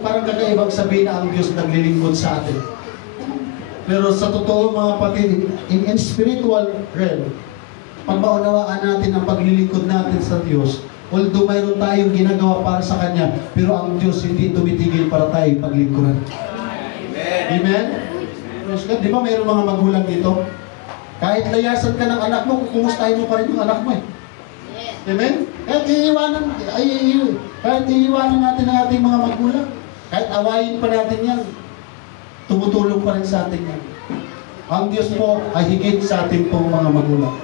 parang kakaibang sabihin na ang Diyos naglilingkod sa atin. Pero sa totoo mga kapatid, in spiritual realm, pag maunawaan natin ang paglilingkod natin sa Diyos, although mayroon tayong ginagawa para sa Kanya, pero ang Diyos hindi tumitigil para tayo paglingkuran. Amen? Di ba mayroong mga magulang dito? Kahit layasan ka ng anak mo, kukumustahin mo pa rin yung anak mo eh. Amen? Kahit iiwanan natin ang ating mga magulang. Kahit awayin pa natin yan, tumutulong pa rin sa atin yan. Ang Diyos po ay higit sa ating pong mga magulang.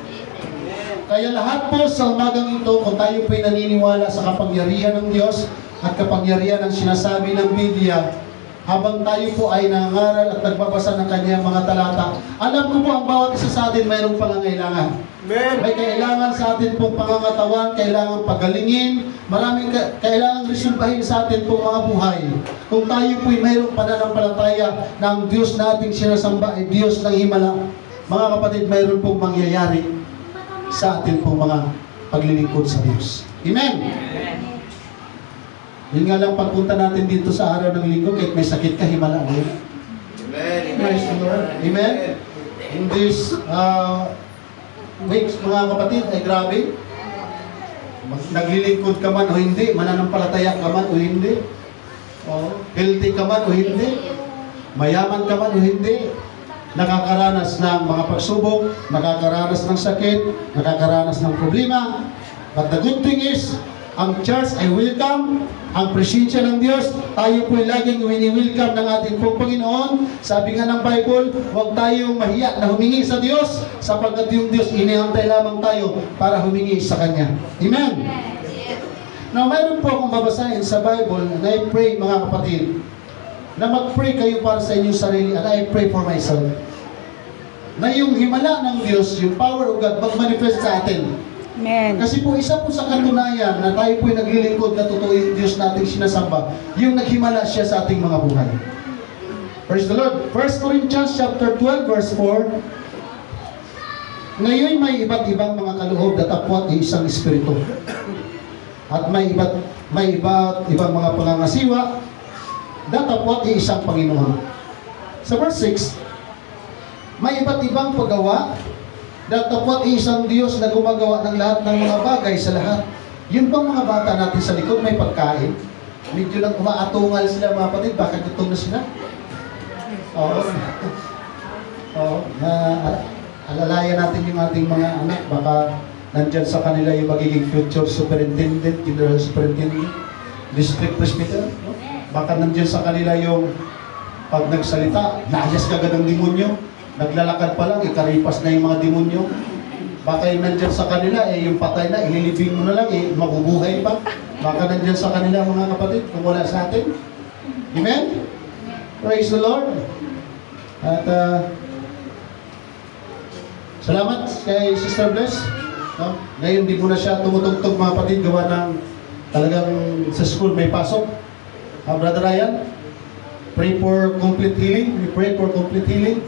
Kaya lahat po sa umagang ito, kung tayo po'y naniniwala sa kapangyarihan ng Diyos at kapangyarihan ng sinasabi ng Biblia, habang tayo po ay nangangaral at nagbabasa ng kanyang mga talata, alam ko po ang bawat isa sa atin mayroong pangangailangan. May kailangan sa atin pong pangangatawan, kailangan pagalingin, maraming kailangan resolbahin sa atin pong mga buhay. Kung tayo po'y mayroong pananampalataya na ang Diyos na ating sinasamba ay Diyos ng himala, mga kapatid, mayroon pong mangyayari sa atin pong mga paglilingkod sa Diyos. Amen? Yun nga lang pagpunta natin dito sa araw ng linggo, kahit may sakit ka, himala mo. Amen? Praise the Lord. Amen? In this weeks, mga kapatid, ay grabe. Naglilingkod ka man o hindi, mananampalataya ka man o hindi, healthy ka man o hindi, mayaman ka man o hindi, nakakaranas ng mga pagsubok, nakakaranas ng sakit, nakakaranas ng problema. But the good thing is, ang church ay welcome, ang presensya ng Diyos, tayo po'y laging wini-welcome ng ating pong Panginoon. Sabi nga ng Bible, huwag tayong mahiya na humingi sa Diyos, sapagkat yung Diyos, inihantay lamang tayo para humingi sa Kanya. Amen? Now, mayroon po akong babasahin sa Bible, and I pray mga kapatid, na mag-pray kayo para sa inyong sarili, and I pray for myself. Na yung himala ng Diyos, yung power of God, mag-manifest sa atin. Amen. Kasi po, isa po sa katunayan na tayo po'y naglilingkod na totoo yung Diyos nating sinasamba, yung naghimala siya sa ating mga buhay. Praise the Lord. 1 Corinthians chapter 12, verse 4. Ngayon may iba't ibang mga kaloob na tapwat ay isang espiritu. At may iba't ibang mga pangangasiwa datapwat ay isang Panginoon. Sa verse 6, may iba't ibang paggawa, datapwat ay isang Diyos na gumagawa ng lahat ng mga bagay sa lahat. Yun bang mga bata natin sa likod may pagkain? Medyo lang umaatungal sila mga kapatid, bakit gutom na sila? Oo. Alalayan natin yung ating mga anak, baka nandyan sa kanila yung magiging future superintendent, general superintendent, district presbyter, no? Baka nandiyan sa kanila yung pag nagsalita, naayas kagad ang demonyo. Naglalakad pa lang, ikaripas na yung mga demonyo. Baka yung nandiyan sa kanila, yung patay na, ililibing mo na lang, mabubuhay pa. Baka nandiyan sa kanila mga kapatid, kung wala sa atin. Amen? Praise the Lord. At salamat kay Sister Bless. No? Ngayon di mo na siya tumutugtog mga kapatid, gawa ng talagang sa school may pasok. Brother Ryan, pray for complete healing. We pray for complete healing.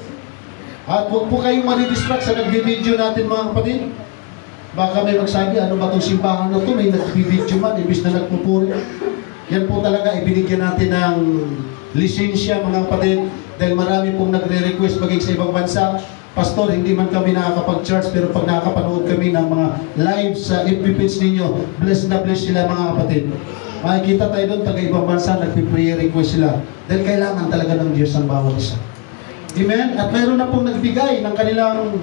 At huwag po kayong madidistract sa nagbibideo natin mga kapatid. Baka may magsabi, ano ba itong simbahan na ito? May nagbibideo man, ibis na nagpupuri. Yan po talaga, ibinigyan natin ng lisensya mga kapatid. Dahil marami pong nagre-request maging sa ibang bansa. Pastor, hindi man kami nakakapag-charge, pero pag nakakapanood kami ng mga live sa FB page ninyo, bless na bless sila mga kapatid. Makikita tayo doon, taga-ibang bansa, nagpiprayer request sila. Dahil kailangan talaga ng Diyos ang bawat isa. Amen? At mayroon na pong nagbigay ng kanilang,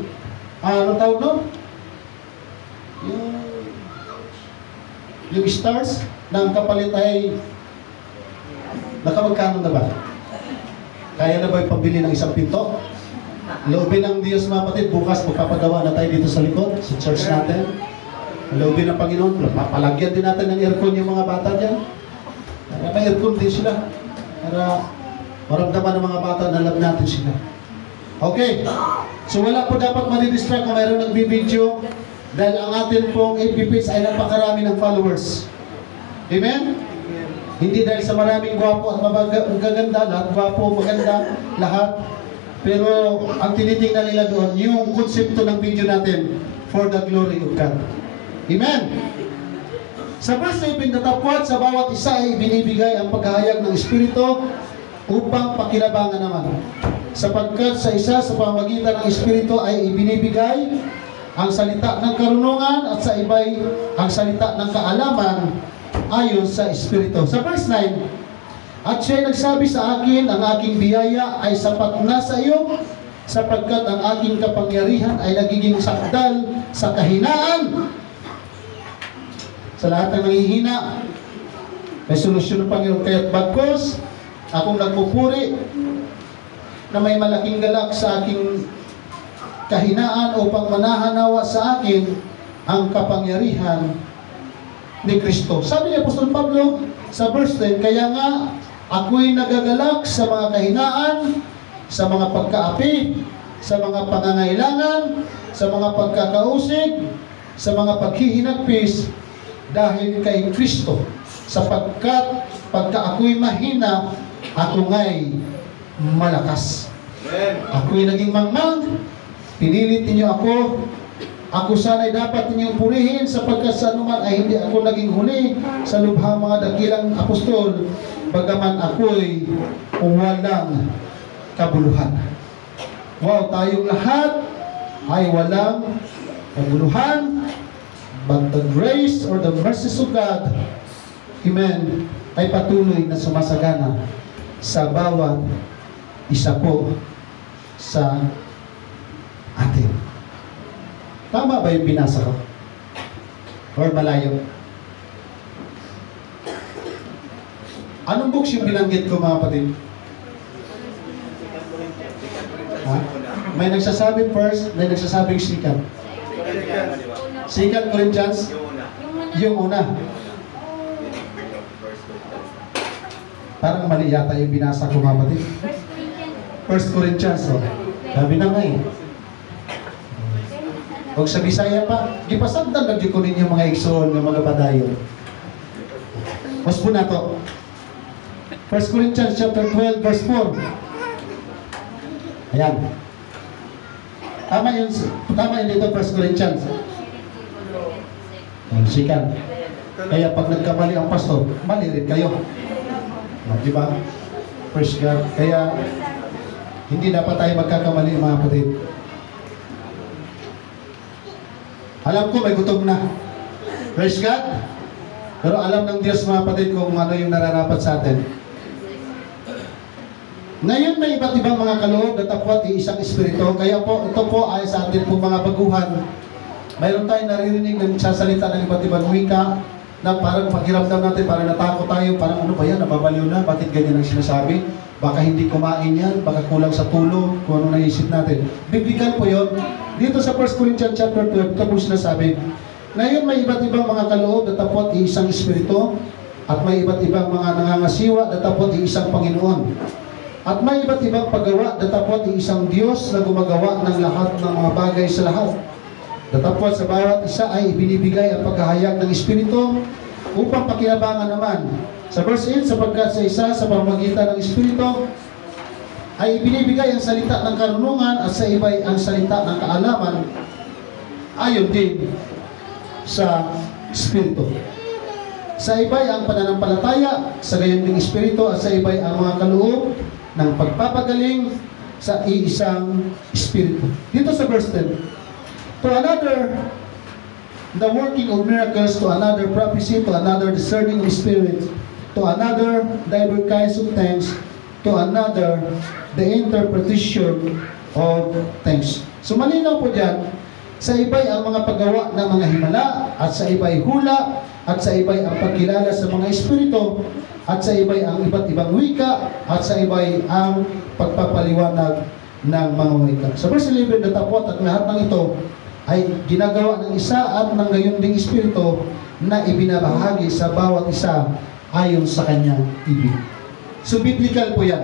anong tawag doon? Yung stars, na ang kapalit ay, nakamagkano na ba? Kaya na ba ipabili ng isang pinto? Loobin ng Diyos mga kapatid, bukas magpapagawa na tayo dito sa likod, sa church natin. Loobin ng Panginoon, papalagyan din natin ng aircon yung mga bata dyan. Para may aircon din sila. Para maramdaman ng mga bata na love natin sila. Okay. So wala po dapat madidistract kung mayroon nagbibideo dahil ang atin pong FB page ay napakarami ng followers. Amen? Hindi dahil sa maraming gwapo at magaganda, lahat gwapo, maganda, lahat. Pero ang tinitingnan nila doon, yung konsepto ng video natin, for the glory of God. Amen? Sa verse 7, datapwat sa bawat isa ay binibigay ang paghahayag ng Espiritu upang pakinabangan naman. Sapagkat sa isa sa pamamagitan ng Espiritu ay ibinibigay ang salita ng karunungan at sa iba'y ang salita ng kaalaman ayon sa Espiritu. Sa verse 9, at siya'y nagsabi sa akin, ang aking biyaya ay sapat na sa iyo, sapagkat ang aking kapangyarihan ay nagiging sakdal sa kahinaan. Sa lahat ng nanghihina, may solusyon ng Panginoon. Kaya't bagkos, akong nagpupuri na may malaking galak sa aking kahinaan upang manahanawa sa akin ang kapangyarihan ni Kristo. Sabi ni Apostol Pablo sa verse 10, kaya nga ako'y nagagalak sa mga kahinaan, sa mga pagkaapi, sa mga pangangailangan, sa mga pagkakausig, sa mga paghihinagpis, dahil kay Kristo, sapagkat pagka ako'y mahina, ako nga'y malakas. Ako'y naging mangmang, pinilit ninyo ako, ako sana'y dapat ninyong purihin, sapagkat sa anuman ay hindi ako naging huli sa lubhang mga dakilang apostol, bagaman ako'y walang kabuluhan. Wow, tayong lahat ay walang kabuluhan, but the grace or the mercies of God, amen, ay patuloy na sumasagana sa bawat isa po sa atin. Tama ba yung binasa ko? Or malayo? Anong books yung binanggit ko, mga kapatid? Ha? May nagsasabi first, may nagsasabing second. Second Corinthians? Yung una. Parang mali yata yung binasa ko, mga kapatid. First Corinthians, oh. Sabi na nga eh. Huwag sa Bisaya pa, gipasagdan lagi ko ninyo mga igsoon ng mga padayon. Mas po na to. 1 Corinthians chapter 12 verse 4. Ayan. Tama yun dito 1 Corinthians. Sikat. Kaya pag nagkamali ang pastor, mali rin kayo. Diba? Praise God. Kaya hindi dapat tayo magkakamali, mga kapatid. Alam ko may gutom na. Praise God. Pero alam ng Diyos, mga kapatid, kung ano yung nararapat sa atin. Ngayon may iba't ibang mga kaloob na tapwat isang espiritu. Kaya po, ito po ay sa atin po mga baguhan. Mayroon tayong naririnig na nagsasalita ng iba't ibang wika na parang pakiramdam natin, parang natakot tayo, parang ano ba yan, nababaliw na, bakit ganyan ang sinasabi? Baka hindi kumain yan, baka kulang sa tulog, kung ano naisip natin. Biblical po yun. Dito sa 1 Corinthians chapter 12, ito po sinasabi, ngayon may iba't ibang mga kaloob na tapwat isang espiritu, at may iba't ibang mga nangangasiwa na tapwat isang Panginoon. At may iba't ibang paggawa na tapwat isang Diyos na gumagawa ng lahat ng mga bagay sa lahat. Datapwat sa bawat isa ay ibinibigay ang paghahayag ng Espiritu upang pakinabangan naman. Sa verse 8, sapagkat sa isa sa pamamagitan ng Espiritu ay ibinibigay ang salita ng karunungan at sa iba'y ang salita ng kaalaman ayon din sa Espiritu. Sa iba'y ang pananampalataya, sa gayon ding Espiritu, at sa iba'y ang mga kaloob ng pagpapagaling sa iisang Espiritu. Dito sa verse 10, to another, the working of miracles, to another prophecy, to another discerning of spirits, to another diverse kinds of tongues, to another the interpretation of tongues. So malinaw po dyan, sa iba'y ang mga paggawa ng mga himala, at sa iba'y hula, at sa iba'y ang pagkilala sa mga espiritu, at sa iba'y ang iba't ibang wika, at sa iba'y ang pagpapaliwanag ng mga wika. Sa verse 11, datapot at lahat ng ito ay ginagawa ng isa at ng gayon ding espiritu na ibinabahagi sa bawat isa ayon sa kanyang ibig. So biblical po yan.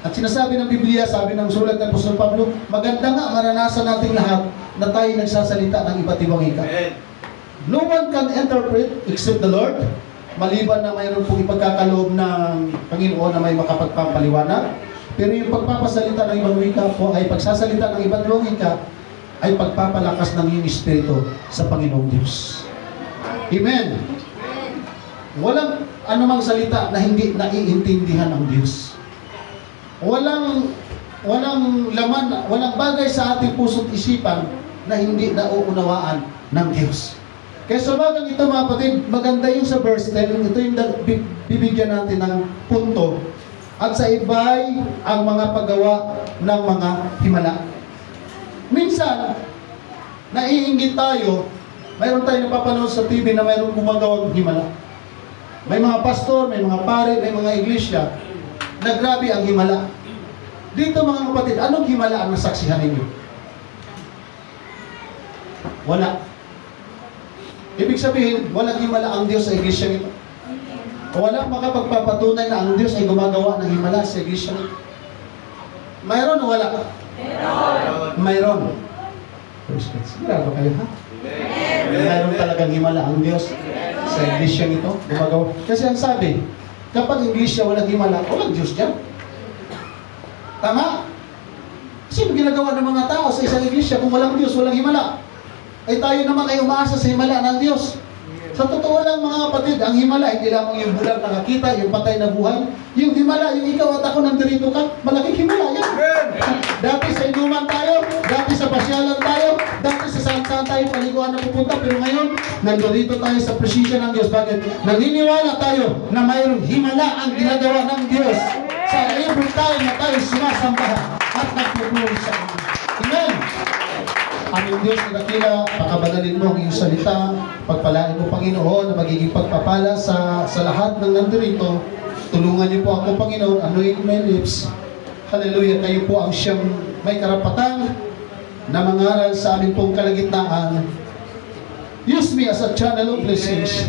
At sinasabi ng Biblia, sabi ng sulat ng Apostol Pablo, maganda nga maranasan nating lahat na tayo nagsasalita ng iba't ibang wika. No one can interpret except the Lord, maliban na mayroon pong ipagkakaloob ng Panginoon na may makapagpapaliwanag. Pero yung pagpapasalita ng ibang wika po ay pagsasalita ng iba't ibang wika ay pagpapalakas ng iyong espiritu sa Panginoong Diyos. Amen. Walang anumang salita na hindi naiintindihan ng Diyos. Walang laman, walang bagay sa ating puso't isipan na hindi nauunawaan ng Diyos. Kaya sa bagang ito mga kapatid, maganda yung sa verse 10, ito yung bibigyan natin ng punto. At sa iba'y ang mga paggawa ng mga himala. Minsan, naiinggit tayo, mayroon tayo napapanood sa TV na mayroong gumagawang himala. May mga pastor, may mga pare, may mga iglesia na grabe ang himala. Dito mga kapatid, anong himala ang nasaksihan ninyo? Wala. Ibig sabihin, walang himala ang Diyos sa iglesia nito. Walang makapagpapatunay na ang Diyos ay gumagawa ng himala sa iglesia nito. Mayroon o wala? Mayroon. Sigurado kayo, ha? Mayroon talagang himala ang Diyos sa iglesia nito. Gumagawa. Kasi ang sabi, kapag iglesia walang himala, walang Diyos dyan. Tama? Sino ginagawa ng mga tao sa isang iglesia kung walang Diyos, walang himala? Ay tayo naman ay umaasa sa himala ng Diyos. Sa totoo lang mga kapatid, ang himala, hindi lamang yung bulag nakakita, yung patay na buhay. Yung himala, yung ikaw at ako nandito ka, malaking himala yan. Dati sa inuman tayo, dati sa pasyalan tayo, dati sa saan-saan tayo paliguan na pupunta. Pero ngayon, nandito tayo sa presensya ng Diyos. Bakit? Naniniwala tayo na mayroong himala ang ginagawa ng Diyos. Sa every time na tayo sumasamba at nagpupuri sa Kanya. Amen! Aming Diyos na dakila, pakabanalin mo ang iyong salita, pagpalain mo Panginoon na magiging pagpapala sa lahat ng nandirito. Tulungan niyo po ako Panginoon, anoint my lips. Hallelujah, kayo po ang siyang may karapatan na mangaral sa aming pong kalagitnaan. Use me as a channel of blessings.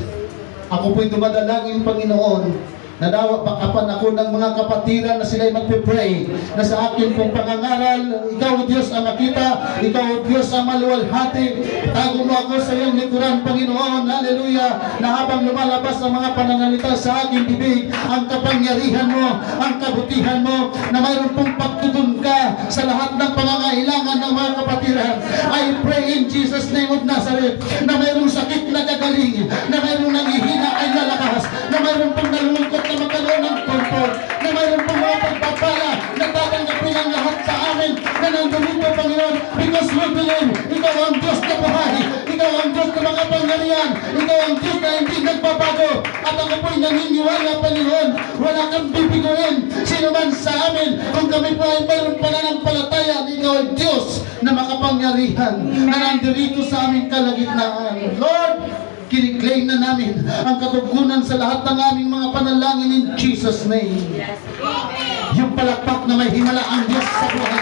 Ako po'y dumadalangin Panginoon, nadawa pakapan ako ng mga kapatiran na sila'y magpipray na sa akin pong pangangaral, ikaw Diyos ang makita, ikaw Diyos ang maluwalhati. Tago mo ako sa iyong likuran Panginoon, hallelujah, na habang lumalabas ang mga pananalita sa aking bibig, ang kapangyarihan mo, ang kabutihan mo, na mayroon pong pagtugon ka sa lahat ng pangangailangan ng mga kapatiran. I pray in Jesus' name of Nazareth, na mayroong sakit na gagaling, na mayroong nanghihina ay lalakas, na mayroon pong nalulungkot na magkaroon ng comfort, na mayroon pong mga pagpapala na tatanggapin ang lahat sa amin na nandunito Panginoon, because we believe ikaw ang Diyos na buhay, ikaw ang Diyos na mga pangyarihan, ikaw ang Diyos na hindi nagbabago. At ako po'y naniniwala Panginoon, wala kang bibiguin sino man sa amin kung kami po ay mayroong pananampalataya na ikaw ay Diyos na makapangyarihan na nandirito sa aming kalagitnaan. Lord, kiniklaim na namin ang katugunan sa lahat ng aming mga panalangin in Jesus' name. Yung palakpak na may himala ang Diyos sa buhay.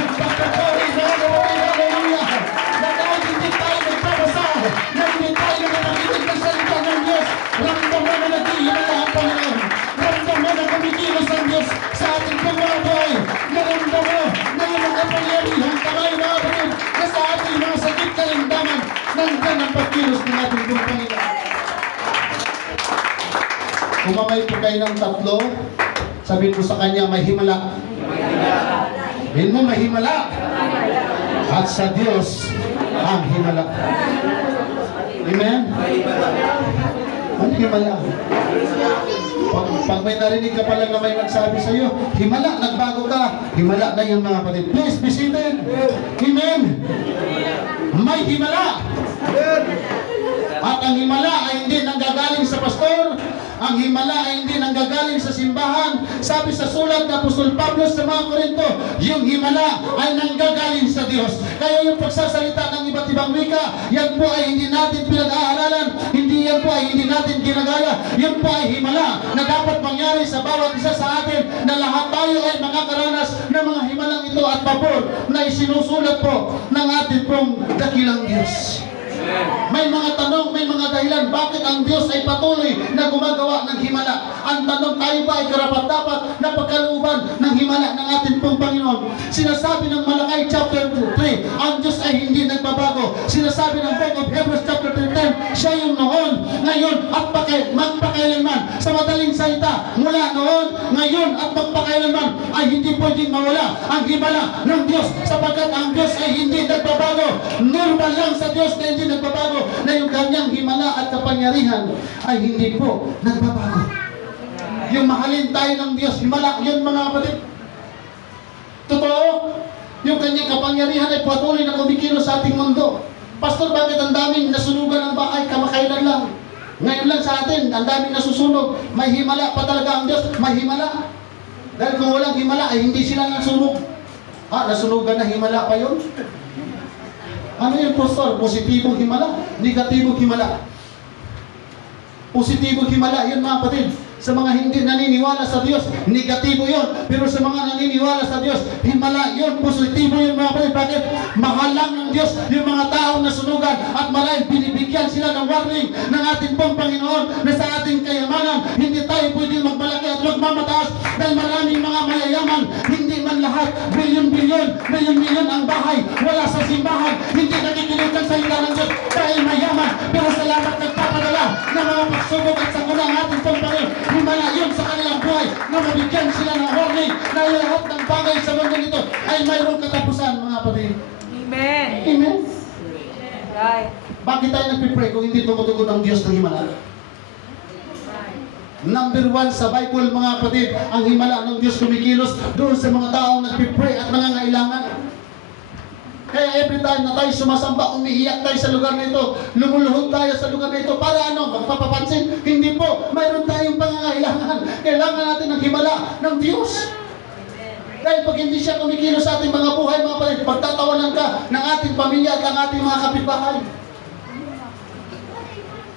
Yung pagkakari na hallelujah, na kahit hindi tayo nagpapasa, na hindi tayo nakakinig ng salita ng Diyos, ramdam mo na naghihimala ang Panginoon. Ramdam mo na kumikilos ang Diyos sa ating pagbaboy. Naramdam mo na yung mga pangyarihan kamay mga kapatid na sa ating mga sakit kalamdaman, nandiyan ang pagkilos ng ating Panginoon. Kumamay po kayo ng tatlo, sabihin mo sa Kanya, may himala. Sabihin mo, may himala. At sa Diyos, ang himala. Amen? Ang himala. Pag may narinig ka palang na may nagsabi sa iyo, himala, nagbago ka. Himala na yung mga kapatid. Please be seated. Amen. May himala. At ang himala ay hindi nanggagaling sa pastor. Ang himala ay hindi nanggagaling sa simbahan. Sabi sa sulat ng Apostol Pablo sa mga Korinto, yung himala ay nanggagaling sa Diyos. Kaya yung pagsasalita ng iba't ibang wika, yan po ay hindi natin pinag-aaralan. Yan po ay hindi natin ginagaya. Yan po ay himala na dapat mangyari sa bawat isa sa atin, na lahat tayo ay makakaranas ng mga himalang ito at pabor na isinusulat po ng ating pong dakilang Diyos. May mga tanong, may mga dahilan bakit ang Diyos ay patuloy na gumagawa ng himala. Ang tanong, tayo ba ay karapat-dapat na pagkalooban ng himala ng ating pong Panginoon? Sinasabi ng Malakay chapter 3, ang Diyos ay hindi nagbabago. Sinasabi ng book of Hebrews chapter 10, siya yung noon, ngayon, at magpakailanman. Sa madaling salita, mula noon, ngayon, at magpakailanman ay hindi pwedeng mawala ang himala ng Diyos, sapagkat ang Diyos ay hindi nagbabago. Normal lang sa Diyos na hindi nagbabago, na yung kanyang himala at kapangyarihan ay hindi po nagbabago. Yung mahalin tayo ng Diyos, himala, yun mga kapatid. Totoo, yung kanyang kapangyarihan ay patuloy na kumikilos sa ating mundo. Pastor, bakit ang daming nasunugan ng bahay kamakailan lang? Ngayon lang sa atin, ang daming nasusunog. May himala pa talaga ang Diyos, may himala. Dahil kung walang himala, ay hindi sila nasunog. Nasunugan na himala pa yun? Ano yung pastor? Positibong himala? Negatibong himala? Positibong himala, yun mga kapatid. Sa mga hindi naniniwala sa Diyos, negatibo yun. Pero sa mga naniniwala sa Diyos, himala yun, positibo yun mga kapatid. Bakit? Mahal lang ng Diyos yung mga taong nasunugan at marahil binibigyan sila ng warning ng ating pong Panginoon na sa ating kayamanan, hindi tayo pwedeng magmalaki at magmamataas dahil maraming mga mayayaman, hindi man lahat, milyon-milyon ang bahay, wala sa simbahan, hindi nakikinig ang salita ng Diyos dahil mayaman, pero salamat nagpapadala ng mga pagsubok at sakuna ang ating pong Panginoon. Himala yun sa kanilang buhay na mabigyan sila ng warning na lahat ng bagay sa mundo nito ay mayroong katapusan, mga kapatid. Amen. Amen. Right. Bakit tayo nagpipray kung hindi tumutugon ang Diyos ng himala? Number 1 sa Bible, mga kapatid, ang himala ng Diyos kumikilos doon sa mga taong nagpipray at nangangailangan. Kaya every time na tayo sumasamba, umiiyak tayo sa lugar na ito, lumuluhod tayo sa lugar na ito, para ano? Magpapapansin? Hindi po. Mayroon tayong pangangailangan. Kailangan natin ng himala ng Diyos. Dahil pag hindi siya kumikilos sa ating mga buhay, mga kapatid, pagtatawanan ka ng ating pamilya at ng ating mga kapitbahay.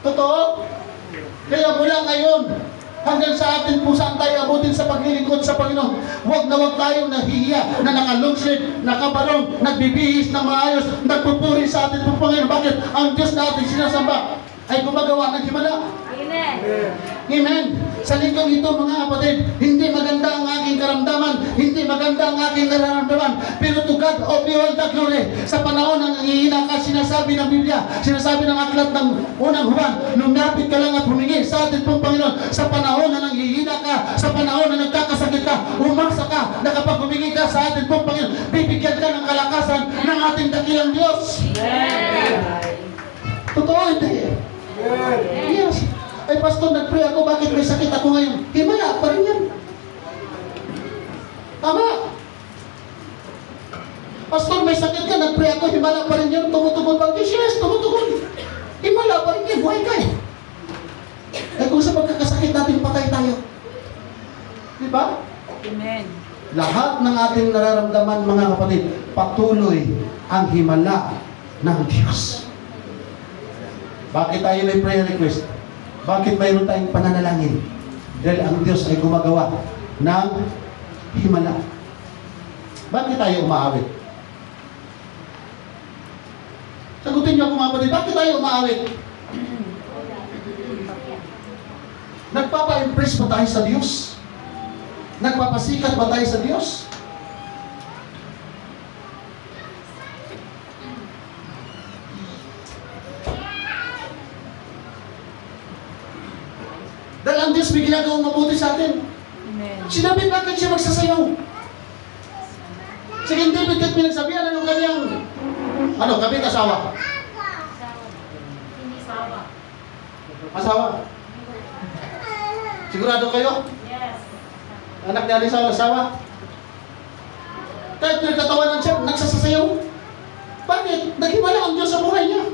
Totoo? Kaya mula ngayon, hanggang sa atin kung saan tayo abutin sa paglilingkod sa Panginoon, huwag na huwag tayong nahihiya na nakalungsid, nakabarong, nagbibihis ng maayos, nagpupuri sa atin ng Panginoon. Bakit? Ang Diyos na ating sinasamba ay gumagawa ng himala. Amen. Amen. Sa linggong ito, mga kapatid, hindi maganda ang aking karamdaman, hindi maganda ang aking nararamdaman, pero to God of all the glory. Sa panahon ng nangihina ka, sinasabi ng Biblia, sinasabi ng aklat ng unang Juan, lumapit ka lang at humingi sa atin pong Panginoon. Sa panahon na nanghihina ka, sa panahon na nagkakasakit ka, umasa ka, na kapag humingi ka sa atin pong Panginoon, bibigyan ka ng kalakasan ng ating dakilang Diyos. Totoo, hindi. Yes. Ay, pastor, nag-pray ako, bakit may sakit ako ngayon? Himala pa rin yan. Tama. Pastor, may sakit ka, nag-pray ako, himala pa rin yan. Tumutugon ba? Yes, tumutugon. Himala pa rin yan, buhay ka eh. Ay, kung sa pagkakasakit natin, patay tayo. Diba? Amen. Lahat ng ating nararamdaman, mga kapatid, patuloy ang himala ng Diyos. Bakit tayo may prayer request? Bakit mayroon tayong pananalangin? Dahil ang Diyos ay gumagawa ng himala. Bakit tayo umaawit? Sagutin niyo ako, mga kapatid, bakit tayo umaawit? Nagpapa-impress ba tayo sa Diyos? Nagpapasikat ba tayo sa Diyos? Dahil ang Diyos may ginagawang mabuti sa atin. Amen. Sinabi, bakit siya magsasayaw? Sige, David, kahit pinagsabihan ng kanyang kabit asawa? Asawa? Sigurado kayo? Yes. Anak niya rin sa asawa? Kahit pinagkatawanan siya, nagsasayaw? Bakit? Naghimala ang Diyos sa buhay niya.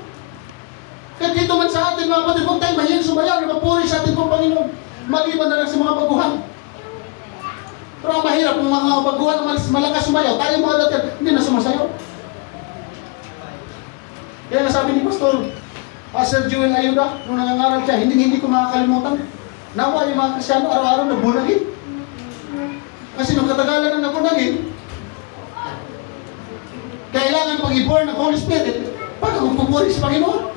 Kahit dito man sa atin, mga kapatid, huwag tayong mahiyang sumayaw na magpuri sa atin kong Panginoon. Maliban na lang sa mga baguhan. Pero ang mahirap, kung mga baguhan na malakas sumayaw, tayo mga dati, hindi na sumasayaw. Kaya nga sabi ni Pastor Sir Joel Ayuda, nung nangangaral siya, hindi ko makakalimutan. Nawa yung mga Krisyano, araw-araw nagbunagin. Kasi nung katagalan na nagbunagin, kailangan pag-i-born ng Holy Spirit, pag magpupuri sa Panginoon.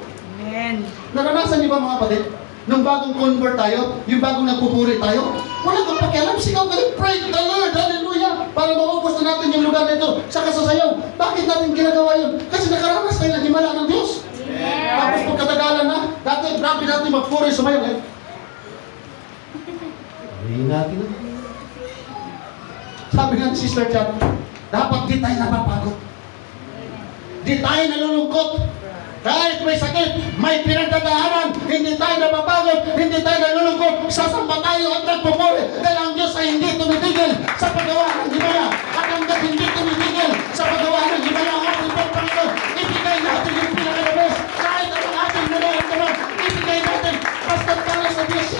Amen. Naranasan niyo ba, mga kapatid? Nung bagong convert tayo, yung bagong nagpupuri tayo, wala kang pakialam, sigaw ka rin, praise the Lord, hallelujah, para maubos na natin yung lugar nito sa kasasayaw. Bakit natin ginagawa yun? Kasi nakaranas tayo ng himala ng Diyos. Tapos pagkatagalan na, dati grabe natin magpuri, sumayaw. Sabihin natin na. Sabi nga ni Sister Chat, dapat di tayo napapagod. Di tayo nalulungkot. Kahit may sakit, may pinagdadaanan, hindi tayo napapagod, hindi tayo nalulungkot, sasamba tayo at nagpupuri. Dahil ang Diyos ay hindi tumitigil sa paggawa ng himala. At hanggat hindi tumitigil sa paggawa ng himala ang ating Panginoon, ibigay natin yung pinaka-the-best. Kahit ang ating nararamdaman, ibigay natin basta para sa Diyos.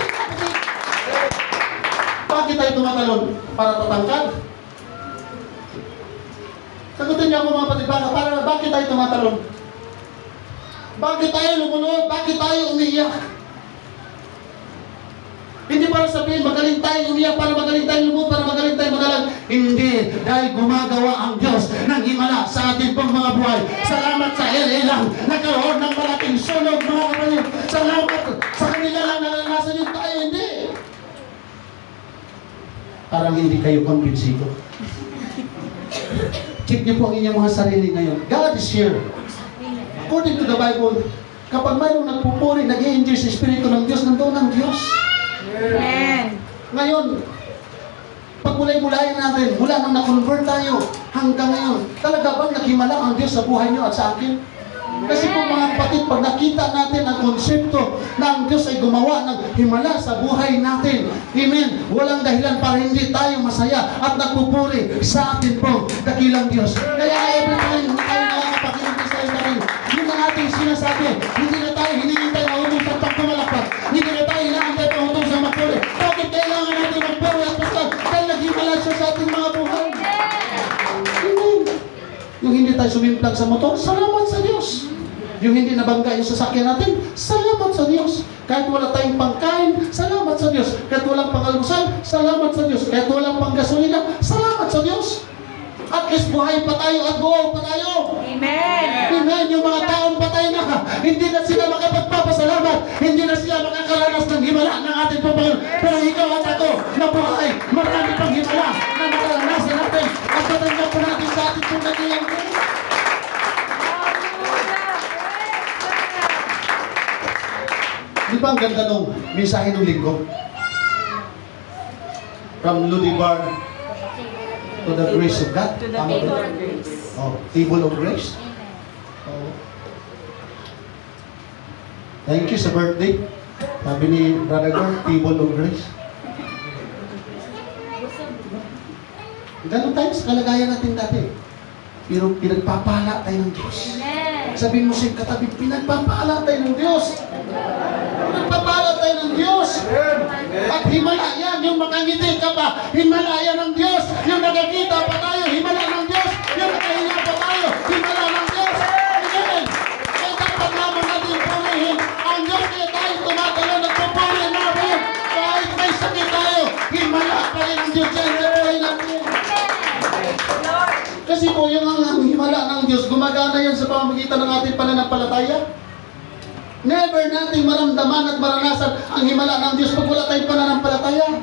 Bakit tayo tumatalon? Para tatangkad? Sagutin niyo ako mga patibaka, para bakit tayo tumatalon? Bakit tayo lumunod? Bakit tayo umiiyak? Hindi para sabihin, magaling tayo umiyak, para magaling tayo lumod, para magaling tayo magalang. Hindi, dahil gumagawa ang Diyos ng himala sa ating pong mga buhay. Salamat sa LA lang, nagkaroon ng malaking sunog, mga kapatid. Salamat sa kanila lang naranasan yung tayo, hindi. Parang hindi kayo kumbinsido. Check niyo po ang inyong mga sarili ngayon. God is here. According to the Bible, kapag mayroong nagpupuri, nag-i-enjoy sa Espiritu ng Diyos, nandoon ang Diyos. Amen. Ngayon, pag mulay-mulayan natin, mula nang na-convert tayo, hanggang ngayon, talaga bang naghimala ang Diyos sa buhay niyo at sa akin? Kasi po mga kapatid, pag nakita natin ang konsepto na ang Diyos ay gumawa ng himala sa buhay natin, amen, walang dahilan para hindi tayo masaya at nagpupuri sa atin po dakilang Diyos. Kaya every time na tayo nakakapakinig sa natin, yun ang ating sinasabi, hindi na tayo hinihintay na utong sa pagkumalakpak, hindi na tayo hinihintay na utong sa magpuri. Bakit kailangan natin magpuri at basta dahil naghimala siya sa ating mga buhay? Amen. Yung hindi tayo sumimplang sa motor, salamat sa Diyos. Yung hindi nabangga yung sasakyan natin, salamat sa Diyos. Kahit wala tayong pangkain, salamat sa Diyos. Kahit walang pangalmusal, salamat sa Diyos. Kahit walang panggasolina, salamat sa Diyos. At least buhay pa tayo at buhay pa tayo. Amen. Amen. Yung mga taong patay na, hindi na sila makapagpapasalamat. Hindi na sila makakaranas ng himala ng ating Panginoon. Pero ikaw at ako, na buhay, marami pang himala na makaranasan natin. At matanggap po natin sa ating pagkakilang Diyos. Di ba ang ganda nung mensahe ng linggo? From Ludibar to the grace of God. To the Tama table ba? of grace. Oh, table of grace. Oh. Thank you sa birthday. Sabi ni Brother Gord, table of grace. Ganun tayo sa kalagayan natin dati. Pero pinagpapala tayo ng Diyos. Sabihin mo sa katabi, pinagpapala tayo ng Diyos. Pinagpapala tayo ng Diyos. At himala yan, yung makangiti ka pa, himala yan ng Diyos. Yung nakakita pa tayo, himala ng Diyos. Yung nakahinga pa tayo, himala ng Diyos. Amen. Kaya dapat naman natin purihin ang Diyos. Kaya tayo tumatalo, nagpupuri natin. Kahit may sakit tayo, himala pa rin ang Diyos yan sa buhay natin. Kasi po, yung ang himala ng Diyos, gumagana yan sa pamamagitan ng ating pananampalataya. Never natin maramdaman at maranasan ang himala ng Diyos pag wala tayong pananampalataya.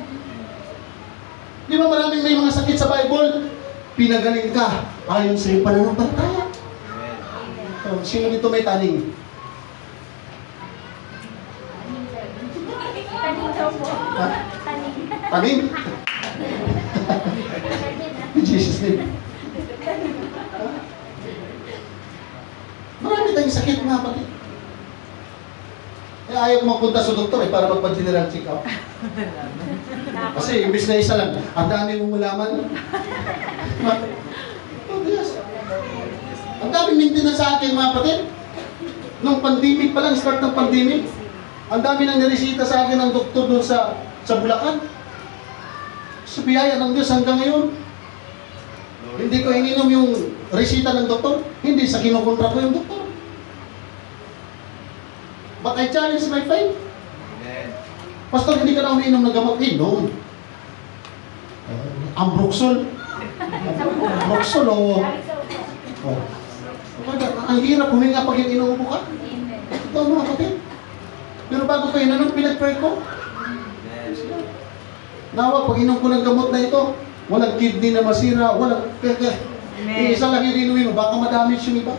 Di ba maraming may mga sakit sa Bible? Pinagaling ka ayon sa iyong pananampalataya. So, sino dito may taning? Ha? Taning? In Jesus' name. Marami tayong sakit mga kapatid. Kaya ayaw ko magpunta sa doktor para magpa-general check-up. Kasi imbis na isa lang, ang dami mong malaman. Oh, yes. Ang daming maintenance sa akin mga kapatid. Nung pandemic pa lang, start ng pandemic, ang dami nang niresita sa akin ng doktor doon sa Bulacan. Sa biyaya ng Diyos hanggang ngayon. Hindi ko ininom yung resita ng doktor, hindi sa kinukontra ko yung doktor. But I challenge my faith. Pastor, hindi ka na umiinom ng gamot. Inom. Ambroxol. Ambroxol o... Oh. Ang hirap huminga pag yung inuubo ka. Ito mga kapatid. Pero bago ko inanong, pinag-pray ko. Nawa, pag inom ko ng gamot na ito, walang kidney na masira, walang... Yung isa lang yung inumin mo, baka madamage yung iba.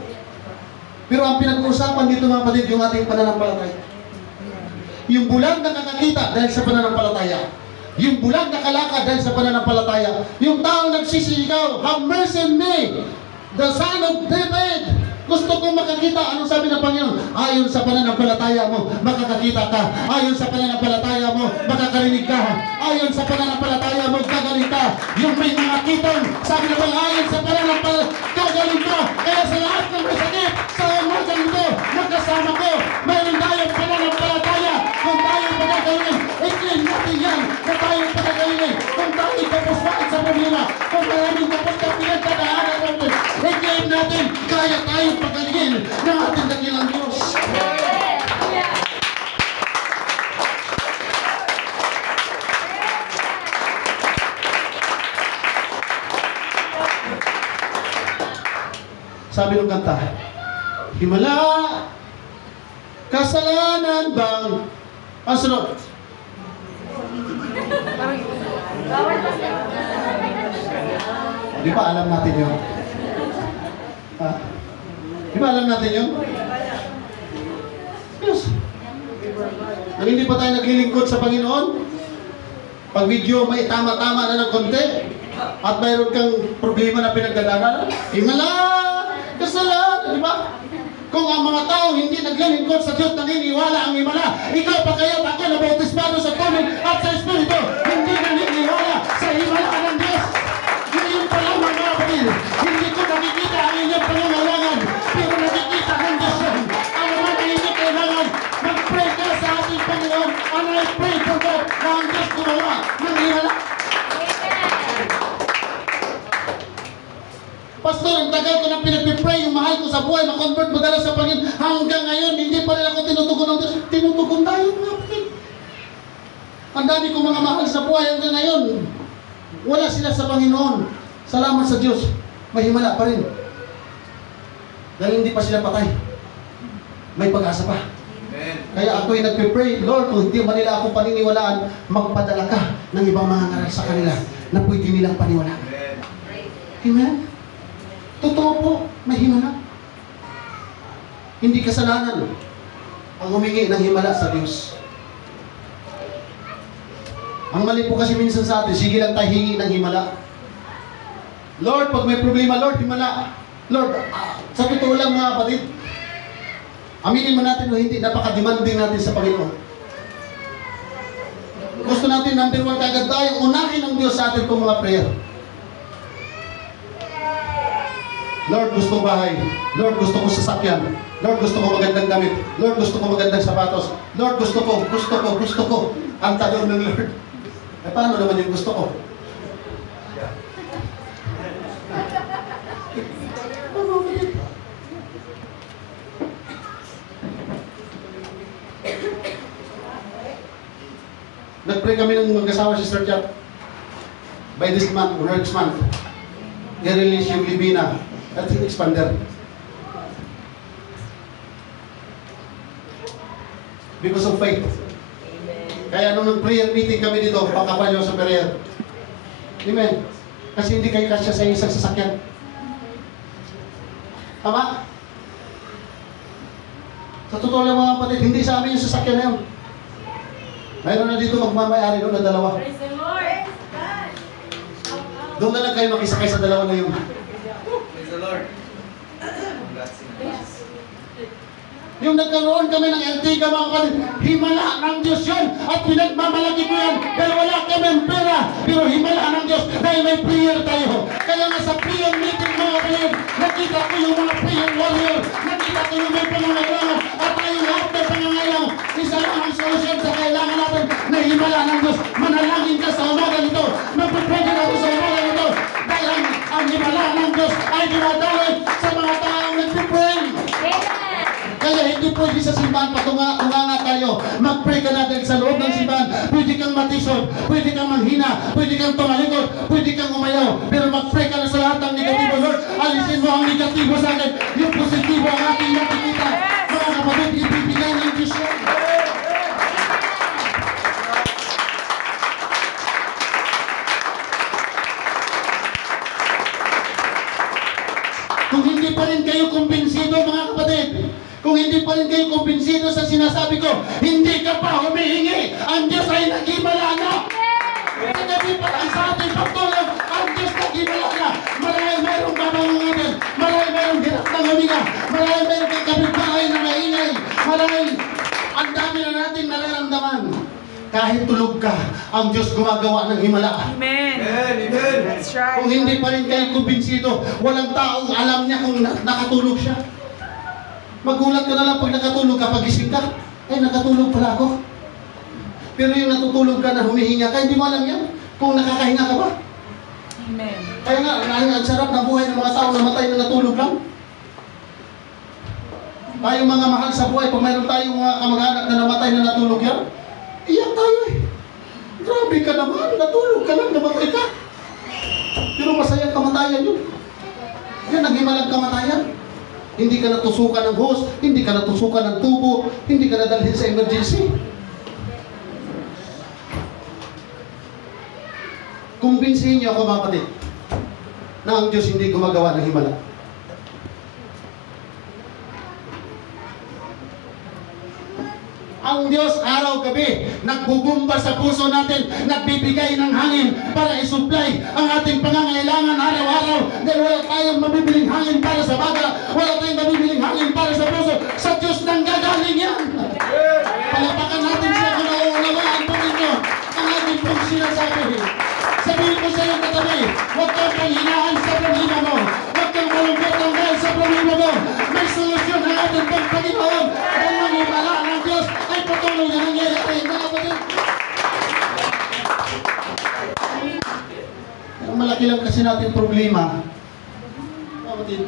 Pero ang pinag-uusapan dito mga kapatid, yung ating pananampalataya. Yung bulag na nakakita dahil sa pananampalataya. Yung bulag na kalakad dahil sa pananampalataya. Yung tao nagsisigaw, have mercy on me, the son of David. Gusto kong makakita. Anong sabi ng Panginoon? Ayon sa pananampalataya mo, makakakita ka. Ayon sa pananampalataya mo, makakarinig ka. Ayon sa pananampalataya mo, gagaling ka. Yung may mga kitang, sabi na bang ayon sa pananampalataya, gagaling ka. Kaya sa lahat ng may sakit, sa umagang ito, magkasama ko. Mayroon tayong pananampalataya. Kung tayong pagkagaling, i-claim natin yan na tayong pagkagaling. Kung tayong kapuswaan sa problema, kung maraming kapos na pinagkakaanan natin, i-claim natin, kaya tayong pagalingin ng ating dakilang Diyos. Sabi ng kanta, himala, kasalanan bang ang sunod? Di ba alam natin yun? Ha? Di ba alam natin yun? Yes. Nang hindi pa tayo naglilingkod sa Panginoon, pag video may tama-tama na ng konti, at mayroon kang problema na pinagdadaanan, himala, kasalanan, di ba? Kung ang mga tao hindi naglilingkod sa Diyos, naniniwala ang himala, ikaw pa kayo ako na bautismado sa tubig at sa Espiritu, hindi naniniwala sa himala ng Diyos. Ngayon pa lang mga kapatid, hindi ko nakikita ang inyong pangangailangan, pero nakikita ng Diyos yan. Ang naman ang inyong kailangan, mag-pray ka sa ating Panginoon, and I pray for God na ang Diyos gumawa ng himala. Pastor, ang tagal ko nang pinag-pray, yung mahal ko sa buhay, ma-convert mo dala sa Panginoon. Hanggang ngayon, hindi pa rin ako tinutugon ng Diyos. Tinutugon tayo, mga kapatid. Ang dami kong mga mahal sa buhay hanggang ngayon. Wala sila sa Panginoon. Salamat sa Diyos. May himala pa rin. Dahil hindi pa sila patay. May pag-asa pa. Amen. Kaya ako'y nagpe-pray, Lord, kung hindi man nila ako paniniwalaan, magpadala ka ng ibang mga ngaral sa kanila na pwede nilang paniwalaan. Amen. Totoo po, may himala. Hindi kasalanan ang humingi ng himala sa Diyos. Ang mali po kasi minsan sa atin, sige lang tayo hingi ng himala. Lord, pag may problema, Lord, himala. Lord, sa totoo lang mga kapatid, aminin mo natin o hindi, napaka-demanding natin sa Panginoon. Gusto natin, number one, kagad tayo, unahin ang Diyos sa atin kung mga prayer. Lord, gusto ko bahay. Lord, gusto ko sasakyan. Lord, gusto ko magandang damit. Lord, gusto ko magandang sapatos. Lord, gusto ko. Ang tanong ng Lord, eh paano naman yung gusto ko? Nag-pray kami ng mag-asawa si Sir Chat. By this month, or next month, i-release yung Libina at yung expander. Because of faith. Kaya nung nag-prayer meeting kami dito, pagkapanyo sa prayer. Amen. Kasi hindi kayo kasya sa isang sasakyan. Tama? Sa totoo lang mga kapatid, hindi sa amin yung sasakyan na yun. Mayroon na dito magmamayari doon na dalawa. Praise the Lord. Doon na lang kayo makisakay sa dalawa na yun. Praise the Lord. Yung nagkaroon kami ng Antigua mga kapatid, himala ng Diyos yun at pinagmamalaki ko yan dahil wala kami ang pera, pero himala ng Diyos dahil may prayer tayo. Kaya nga sa prayer meeting mga kapatid, nakita ko yung mga prayer warrior, nakita ko yung may pangangailangan at tayo lahat may pangangailangan. Isa lang ang solusyon sa kailangan natin na himala ng Diyos. Manalangin ka sa umaga nito, magpipray ka natin sa umaga nito dahil ang himala ng Diyos ay dinadaloy sa mga taong nagpipray. Kaya hindi pwede sa simbahan patunga tayo. Mag-pray ka natin sa loob ng simbahan. Pwede kang matisod, pwede kang manghina, pwede kang tumalikod, pwede kang umayaw. Pero mag-pray ka na sa lahat ng negatibo. Lord, alisin mo ang negatibo sa akin. Yung positibo ang ating nakikita. Mga kapatid, ibibigay ng Diyos yan. pa rin kayo kumbinsido, mga kapatid, kung hindi pa rin kayo kumbinsido sa sinasabi ko, hindi ka pa humihingi. Ang Diyos ay nag-himala na. Hindi pa lang sa ating pagtulong, ang Diyos nag-himala na. Marahil mayroong babangungatin, marahil mayroong hirap ng huminga, marahil mayroong kay kapitbahay na maingay, marahil ang dami na nating nararamdaman. Kahit tulog ka, ang Diyos gumagawa ng himala. Amen. Amen. That's right. Kung hindi pa rin kayo kumbinsido, walang taong alam niya kung nakatulog siya. Magulat ka na lang pag nakatulog ka, pagising ka, ay nakatulog pala ako. Pero yung natutulog ka na humihinga ka, hindi mo alam yan kung nakakahinga ka ba. Amen. Kaya nga, ang sarap ng buhay ng mga tao na matay na natulog lang. Tayong mga mahal sa buhay, pag mayroon tayong mga kamag-anak na namatay na natulog yan, iyak tayo eh. Grabe ka naman, natulog ka lang, namatay ka. Pero masayang kamatayan yun. Yan ang himalang kamatayan. Hindi ka natusukan ng hose, hindi ka natusukan ng tubo, hindi ka nadalhin sa emergency. Kumbinsihin niyo ako, mga kapatid, na ang Diyos hindi gumagawa ng himala. Ang Diyos araw-gabi nagbubumba sa puso natin, nagbibigay ng hangin para isupply ang ating pangangailangan araw-araw. Dahil wala tayong mabibiling hangin para sa baga, wala tayong mabibiling hangin para sa puso. Sa Diyos nang gagaling yan. Palapakan natin siya kung nauunawaan po ninyo ang ating pong sinasabi. Sabihin ko sa iyong katabi, huwag kang panghinaan sa problema mo. Huwag kang malungkot ang dahil sa problema mo. May solusyon ang ating pong Panginoon. Ang manimala ng Diyos ay patuloy na nangyayari. Mga kapatid, ang malaki lang kasi natin problema, mga kapatid,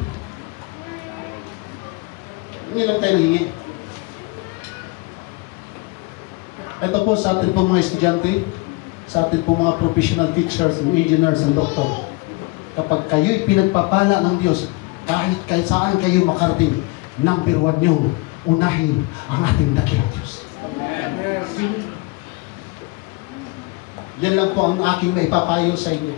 hindi lang tayo nahingi. Ito po sa atin pong mga estudyante, sa atin pong mga professional teachers, engineers, and doctor. Kapag kayo'y pinagpapala ng Diyos, kahit saan kayo makarating, number 1 nyo, unahin ang ating dakilang Diyos. Yan lang po ang aking maipapayo sa inyo.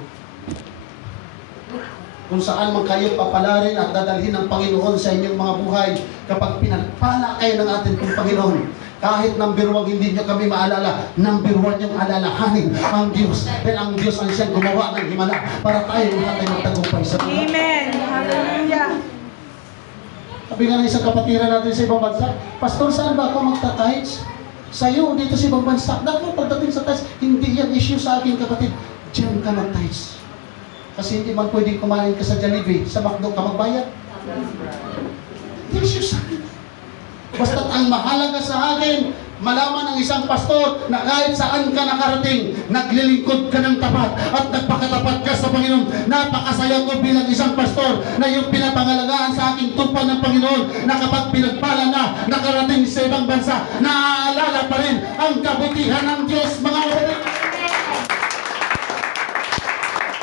Kung saan man kayo papalarin at dadalhin ng Panginoon sa inyong mga buhay, kapag pinagpala kayo ng ating pong Panginoon, kahit number 1 hindi nyo kami maalala, number 1 yung alalahanin ang Diyos. Dahil ang Diyos ang siyang gumawa ng himala para tayo lahat ay magtagumpay sa buhay. Amen. Hallelujah. Sabi nga ng isang kapatiran natin sa ibang bansa, Pastor, saan ba ako magta-tithes? Sa'yo, dito sa ibang bansa. Naku, pagdating sa tithes, hindi yan issue sa akin, kapatid. Diyan ka mag-tithes. Kasi hindi man pwedeng kumain ka sa Jollibee, sa McDo ka magbayad. Hindi issue sa akin. Basta't ang mahalaga sa akin, malaman ng isang pastor na kahit saan ka nakarating, naglilingkod ka ng tapat at nagpakatapat ka sa Panginoon. Napakasaya ko bilang isang pastor na yung pinapangalagaan sa aking tupa ng Panginoon na kapag pinagpala na nakarating sa ibang bansa, naaalala pa rin ang kabutihan ng Diyos, mga kapatid.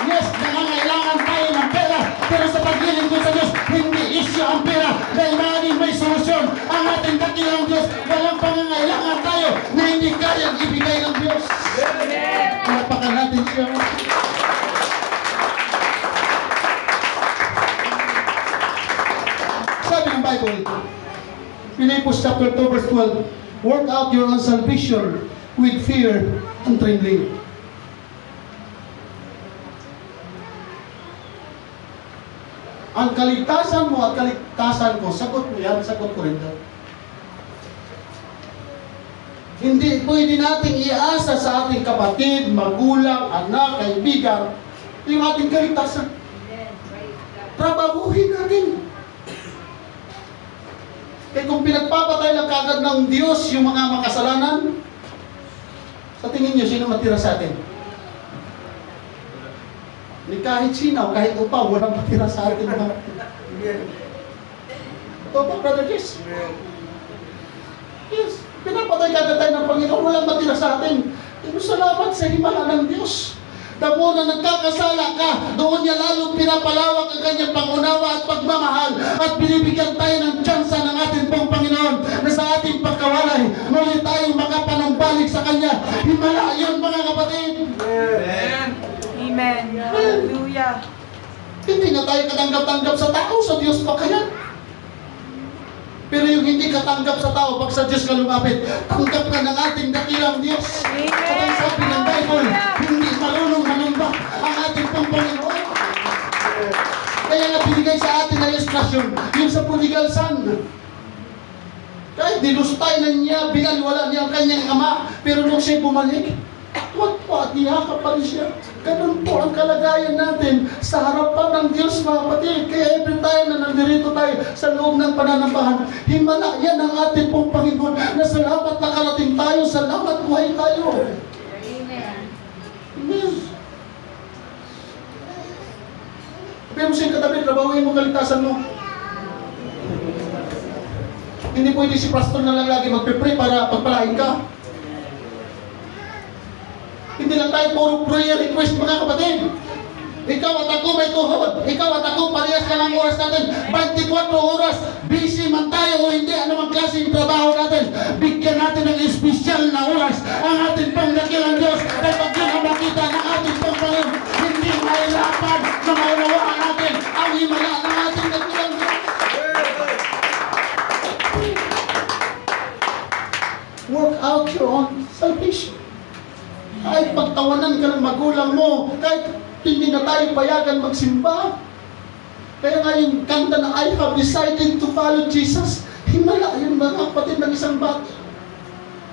Yes, nangangailangan tayo ng pera, pero sa paglilingkod sa Diyos, hindi issue ang pera dahil maaaring may solusyon ang ating dakilang Diyos. Walang pangangailangan tayo na hindi kayang ibigay ng Diyos. Palapakan natin siya. Sabi ng Bible, Philippians chapter 2 verse 12, work out your own salvation with fear and trembling. Ang kaligtasan mo at kaligtasan ko, sagot mo yan, sagot ko rin yan. Hindi pwede nating iasa sa ating kapatid, magulang, anak, kaibigan, yung ating kaligtasan. Trabahuhin natin. Kaya kung pinagpapatay lang kagad ng Diyos yung mga makasalanan, sa tingin nyo, sino matira sa atin? Ni kahit sinaw, kahit upaw, walang matira sa atin mga. Ito ba, Brother Jess? Yes, pinapatay kagad tayo ng Panginoon, walang matira sa atin. Pero salamat sa himala ng Diyos. Damo na nagkakasala ka, doon niya lalong pinapalawak ang kanyang pangunawa at pagmamahal at binibigyan tayo ng tsansa ng ating pong Panginoon na sa ating pagkawalay, muli tayong makapanumbalik sa Kanya. Himala yun, mga kapatid. Amen. Amen. Hallelujah. Hindi na tayo katanggap-tanggap sa tao, sa Diyos pa kaya? Pero yung hindi katanggap sa tao, pag sa Diyos ka lumapit, tanggap ka ng ating dakilang Diyos. At ang sabi ng Bible, hindi marunong manumba ang ating pong Panginoon. Kaya nga binigay sa atin na ilustrasyon, yung sa prodigal son. Kahit dinustay na niya, binalwala niya ang kanyang ama, pero nung siya bumalik, at niyakap pa rin siya. Ganun po ang kalagayan natin sa harapan ng Diyos, mga kapatid. Kaya every time na nandirito tayo sa loob ng pananambahan, himala yan ang ating pong Panginoon na salamat nakarating tayo, salamat buhay tayo. Amen. Amen. Pero mo siyang katabi, trabahuin mo kaligtasan mo. Hindi pwede si pastor na lang lagi magpe-pray para pagpalain ka. Hindi lang tayo puro prayer request, mga kapatid. Ikaw at ako may tuhod. Ikaw at ako parehas lang ang oras natin. 24 oras. Busy man tayo o hindi, anumang klaseng trabaho natin. Bigyan natin ng espesyal na oras ang ating pangdakilang Diyos. Dahil pag yun ang makita ng ating Panginoon, hindi mahirapan na maunawaan natin ang himala ng ating dakilang Diyos. Work out your own salvation. Kahit pagtawanan ka ng magulang mo, kahit hindi na tayo payagan magsimba. Kaya nga yung kanta na I have decided to follow Jesus, himala yung mga kapatid ng isang bata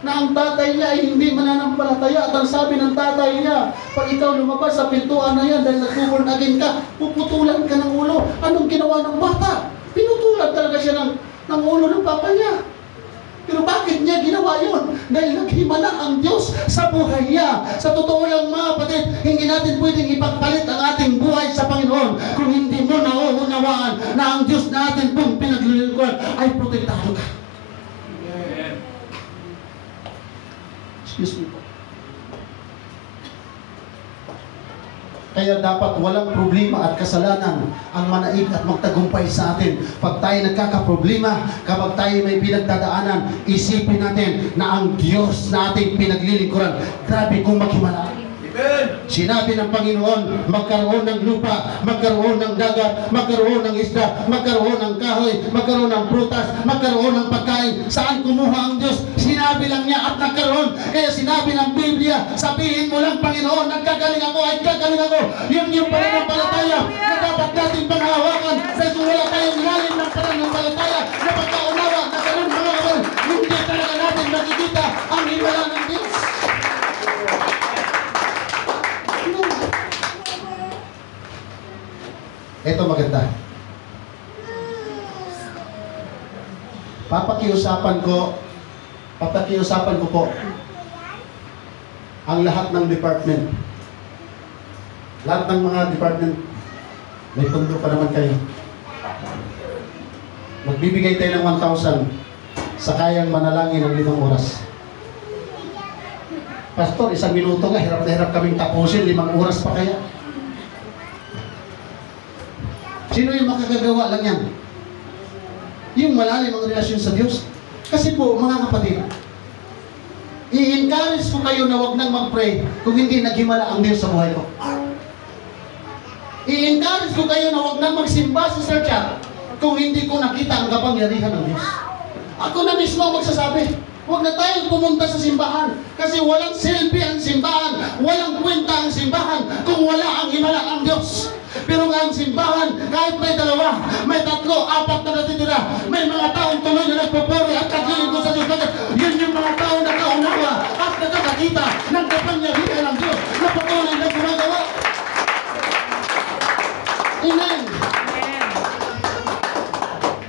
na ang tatay niya ay hindi mananampalataya at ang sabi ng tatay niya, pag ikaw lumabas sa pintuan na yan dahil nag-born again ka, puputulan ka ng ulo. Anong ginawa ng bata? Pinutulan talaga siya ng ulo ng papa niya. Pero bakit niya ginawa yun? Dahil naghimala ang Diyos sa buhay niya. Sa totoo lang, mga kapatid, hindi natin pwedeng ipagpalit ang ating buhay sa Panginoon kung hindi mo nauunawaan na ang Diyos natin pong pinaglilingkuran ay protektado ka. Excuse me po. Kaya dapat walang problema at kasalanan ang manaig at magtagumpay sa atin. Pag tayo nagkakaproblema, kapag tayo may pinagdadaanan, isipin natin na ang Diyos na ating pinaglilingkuran, grabe kung maghimala. Sinabi ng Panginoon, magkaroon ng lupa, magkaroon ng dagat, magkaroon ng isda, magkaroon ng kahoy, magkaroon ng prutas, magkaroon ng pagkain. Saan kumuha ang Diyos? Sinabi lang niya at nagkaroon. Kaya sinabi ng Biblia, sabihin mo lang, Panginoon, nagkagaling ako ay gagaling ako. Yun yung pananampalataya na dapat natin panghawakan. Dahil kung wala tayong ilalim ng pananampalataya na pagkaunawa na ganun mga kapatid, hindi talaga natin makikita ang himala ng Diyos. Ito maganda. Papakiusapan ko po ang lahat ng department. Lahat ng mga department, may pundo pa naman kayo. Magbibigay tayo ng 1,000 sa kayang manalangin ng 5 oras. Pastor, 1 minuto nga, hirap na hirap kaming tapusin, 5 oras pa kaya? Sino yung makakagawa lang yan? Yung malalim ang relasyon sa Diyos. Kasi po, mga kapatid, i-encourage ko kayo na huwag nang mag-pray kung hindi naghimala ang Diyos sa buhay ko. I-encourage ko kayo na huwag nang magsimba sa church kung hindi ko nakita ang kapangyarihan ng Diyos. Ako na mismo magsasabi, huwag na tayong pumunta sa simbahan kasi walang silbi ang simbahan, walang kwenta ang simbahan kung wala ang himala ang Diyos. Pero nga ang simbahan, kahit may 2, may 3, 4 na natitira, may mga taong tuloy na nagpupuri at kagiling ko sa Diyos. Yun yung mga taong nakaunawa at nakakakita ng kapangyarihan ng Diyos na patuloy na gumagawa. Amen.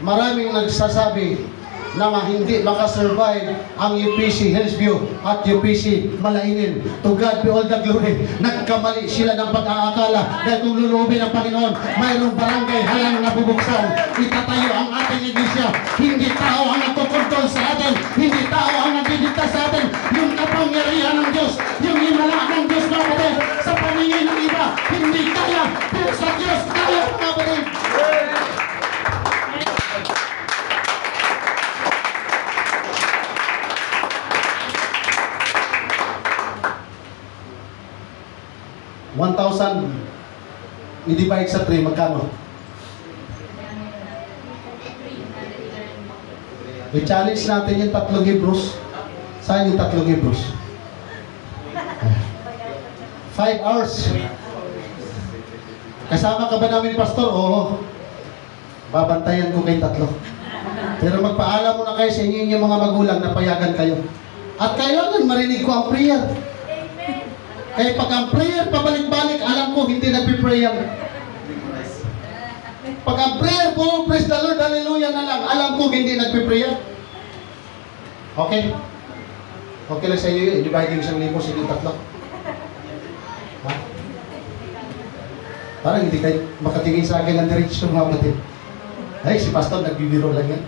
Maraming nagsasabi na hindi makasurvive ang UPC Hillsview at UPC Malainin. To God be all the glory. Nagkamali sila ng pag-aakala dahil kung lulubin ng Panginoon, mayroong barangay halang nabubuksan. Itatayo ang ating iglesia. Hindi tao ang nagkukontrol sa atin. Hindi tao ang nagdidikta sa atin. Yung kapangyarihan ng Diyos, yung himala ng Diyos, mga kapatid, sa paningin ng iba, hindi kaya. Pero sa Diyos, kaya, mga kapatid. 1,000 i-divide sa 3, magkano? I-challenge natin yung 3 Hebrews. Saan yung 3 Hebrews? 5 hours. Kasama ka ba namin, Pastor? Oo. Babantayan ko kay 3. Pero magpaalam muna kayo sa inyo yung mga magulang na payagan kayo. At kailangan marinig ko ang prayer. Kaya pag ang prayer pabalik-balik, alam ko hindi nagpipray yan. Pag ang prayer po, praise the Lord, hallelujah na lang, alam ko hindi nagpipray yan. Okay? Okay lang sa inyo yun, i-divide yung 1,000 sa inyo 3. Ha? Parang hindi kayo makatingin sa akin ng diretsyon, mga kapatid. Ay, si Pastor nagbibiro lang yan.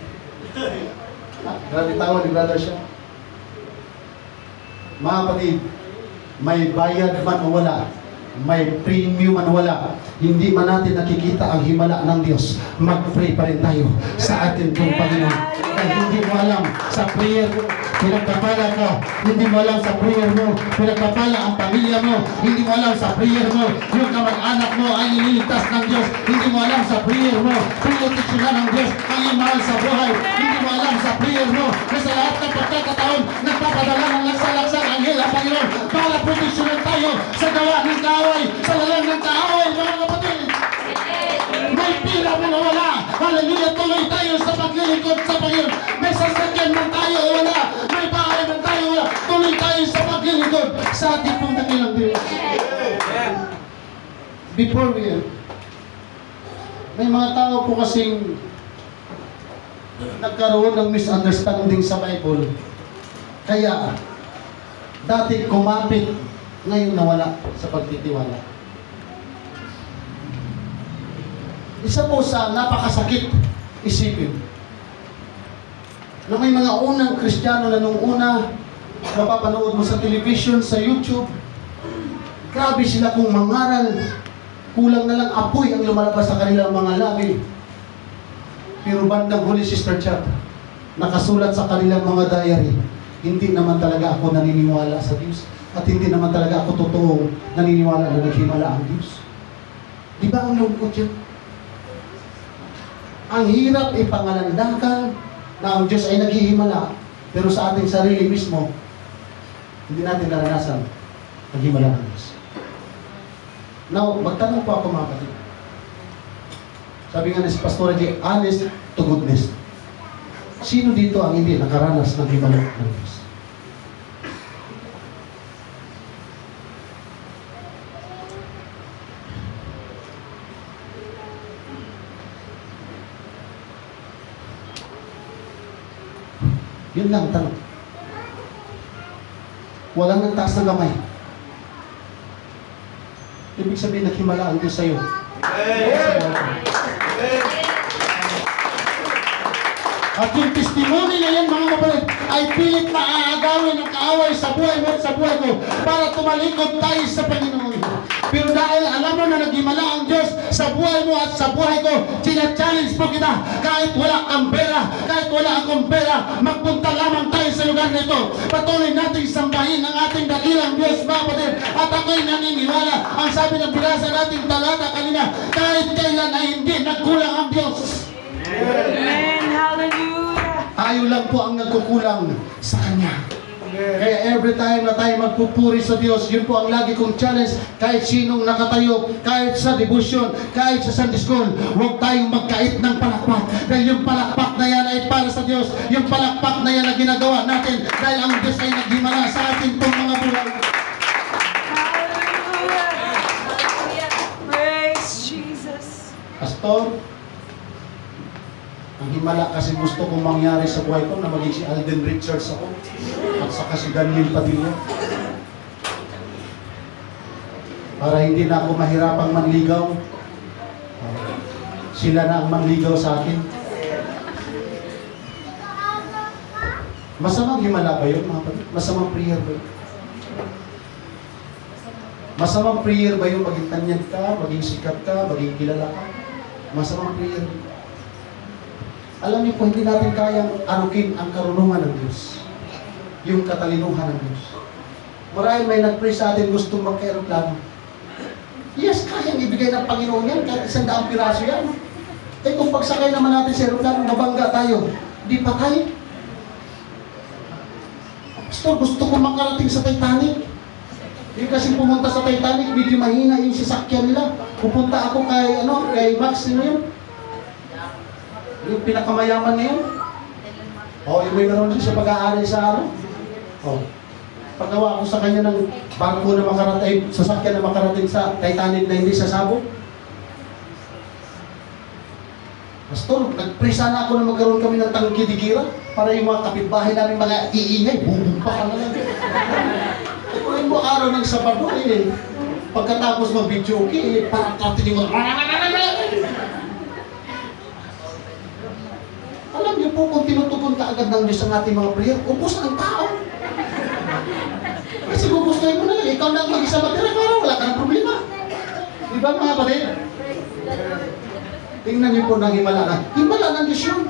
Ha? Grabe tawa ni brother siya. Mga kapatid, may bayad man o wala, may premium man o wala, hindi man natin nakikita ang himala ng Diyos, mag-pray pa rin tayo sa ating pong Panginoon. Kaya hindi mo alam sa prayer mo, pinagpapala ka, hindi mo alam sa prayer mo, pinagpapala ang pamilya mo, hindi mo alam sa prayer mo, yung kamag-anak mo ay nililigtas ng Diyos, hindi mo alam sa prayer mo, pinoteksyonan ng Diyos ang iyong mahal sa buhay, hindi mo alam sa prayer mo, na sa lahat ng pagkakataon, nagpapadala ng laksa-laksang anghel ang Panginoon para proteksyonan tayo sa gawa ng kaaway, sa lalang ng kaaway, mga kapatid. May pira man o wala, hallelujah, tuloy tayo sa paglilingkod sa Panginoon. May sasakyan man tayo o wala, may bahay man tayo o wala, tuloy tayo sa paglilingkod sa ating pong dakilang Diyos. Before we end, may mga tao po kasing nagkaroon ng misunderstanding sa Bible. Kaya, dati kumapit, ngayon nawala sa pagtitiwala. Isa po sa napakasakit isipin na may mga unang Kristiyano na nung una mapapanood mo sa television, sa YouTube, grabe sila kung mangaral, kulang na lang apoy ang lumalabas sa kanilang mga labi. Pero bandang huli, Sister Chat, nakasulat sa kanilang mga diary, hindi naman talaga ako naniniwala sa Diyos at hindi naman talaga ako totoong naniniwala na naghimala ang Diyos. Di ba ang lungkot yun? Ang hirap ipangalandakan na ang Diyos ay naghihimala, pero sa ating sarili mismo, hindi natin naranasan naghimala ng Diyos. Now, magtanong po ako, mga kapatid. Sabi nga ni si Pastor J, honest to goodness. Sino dito ang hindi nakaranas ng himala ng Diyos? Yun lang ang tanong. Walang nagtaas ng kamay. Ibig sabihin, naghimala ang Diyos sa'yo. At yung testimony na yan, mga kapatid, ay pilit na aagawin ng kaaway sa buhay mo at sa buhay ko para tumalikod tayo sa Panginoon. Pero dahil alam mo na naghimala ang Diyos sa buhay mo at sa buhay ko, tina-challenge po kita, kahit wala kang pera, kahit wala akong pera, magpunta lamang tayo sa lugar nito. Patuloy nating sambahin ang ating dakilang Diyos, mga kapatid. At ako'y naniniwala, ang sabi ng binasa nating talata kanina, kahit kailan ay hindi nagkulang ang Diyos. Amen. Hallelujah. Tayo lang po ang nagkukulang sa Kanya. Kaya every time na tayo magpupuri sa Diyos, yun po ang lagi kong challenge. Kahit sinong nakatayo, kahit sa devotion, kahit sa Sunday School, huwag tayong magkait ng palakpak. Dahil yung palakpak na yan ay para sa Diyos. Yung palakpak na yan na ginagawa natin dahil ang Diyos ay naghimala sa atin pong mga buhay. Hallelujah. Praise Jesus. Pastor, ang himala kasi gusto kong mangyari sa buhay ko na maging si Alden Richards ako at saka si Daniel Padilla. Para hindi na ako mahirapang manligaw. Sila na ang manligaw sa akin. Masamang himala ba yun, mga kapatid? Masamang prayer ba yun? Masamang prayer ba yung maging tanyag ka, maging sikat ka, maging kilala ka? Masamang prayer ba yun? Alam niyo po, hindi natin kayang anukin ang karunungan ng Diyos. Yung katalinuhan ng Diyos. Marahil may nag-pray sa atin gustong magka-aeroplano. Yes, kayang ibigay ng Panginoon yan, kahit 100 piraso yan. Eh kung pagsakay naman natin sa aeroplano, mabangga tayo. Di patay. Pastor, gusto ko makarating sa Titanic. Yung kasi pumunta sa Titanic, medyo mahina yung sasakyan nila. Pupunta ako kay Max, sino yun? Yung pinakamayaman ngayon. Yung may naroon siya pag-aari sa paggawa ko sa kanya ng barko na makarating, sasakyan na makarating sa Titanic na hindi sasabog. Pastor, nag-pray sana ako na magkaroon kami ng tangkidigira para yung mga kapitbahay namin mga iingay, bubumpa ka na lang. Kung mo araw ng Sabado pagkatapos mag-video parang katinig mo, alam niyo po, kung tinutugon ka agad ng Diyos ang ating mga prayer, ubos ang tao. Kasi gugustuhin mo na lang, ikaw lang mag-isa matira, parang wala ka ng problema. Di ba mga kapatid? Tingnan niyo po ng himala ng Diyos yun.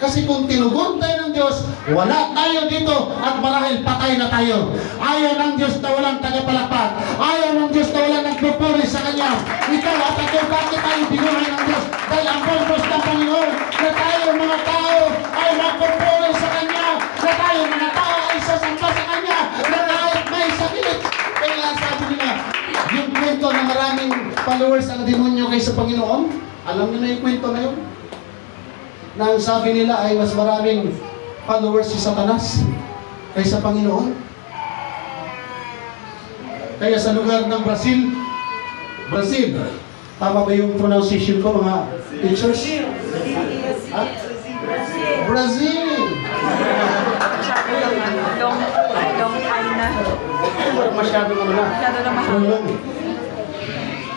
Kasi kung tinugon tayo ng Diyos, wala tayo dito at marahil patay na tayo. Ayaw ng Diyos na walang tagapalakpak. Ayaw ng Diyos na walang nagpupuri sa Kanya. Ikaw at ako, bakit tayo binuhay ng Diyos? Dahil ang purpose ng Panginoon na tayo mga tao ay magpupuri sa Kanya. Na tayo mga tao ay sasamba sa Kanya. Na kahit may sakit. Kaya nga sabi nila, yung kwento na maraming followers ang demonyo kaysa Panginoon, alam niyo na yung kwento na yun? Na ang sabi nila ay mas maraming followers si Satanas kaysa Panginoon. Kaya sa lugar ng Brazil, tama ba yung pronunciation ko mga teachers? Brazil! Long time na. Masyado na. Masyado na mahal.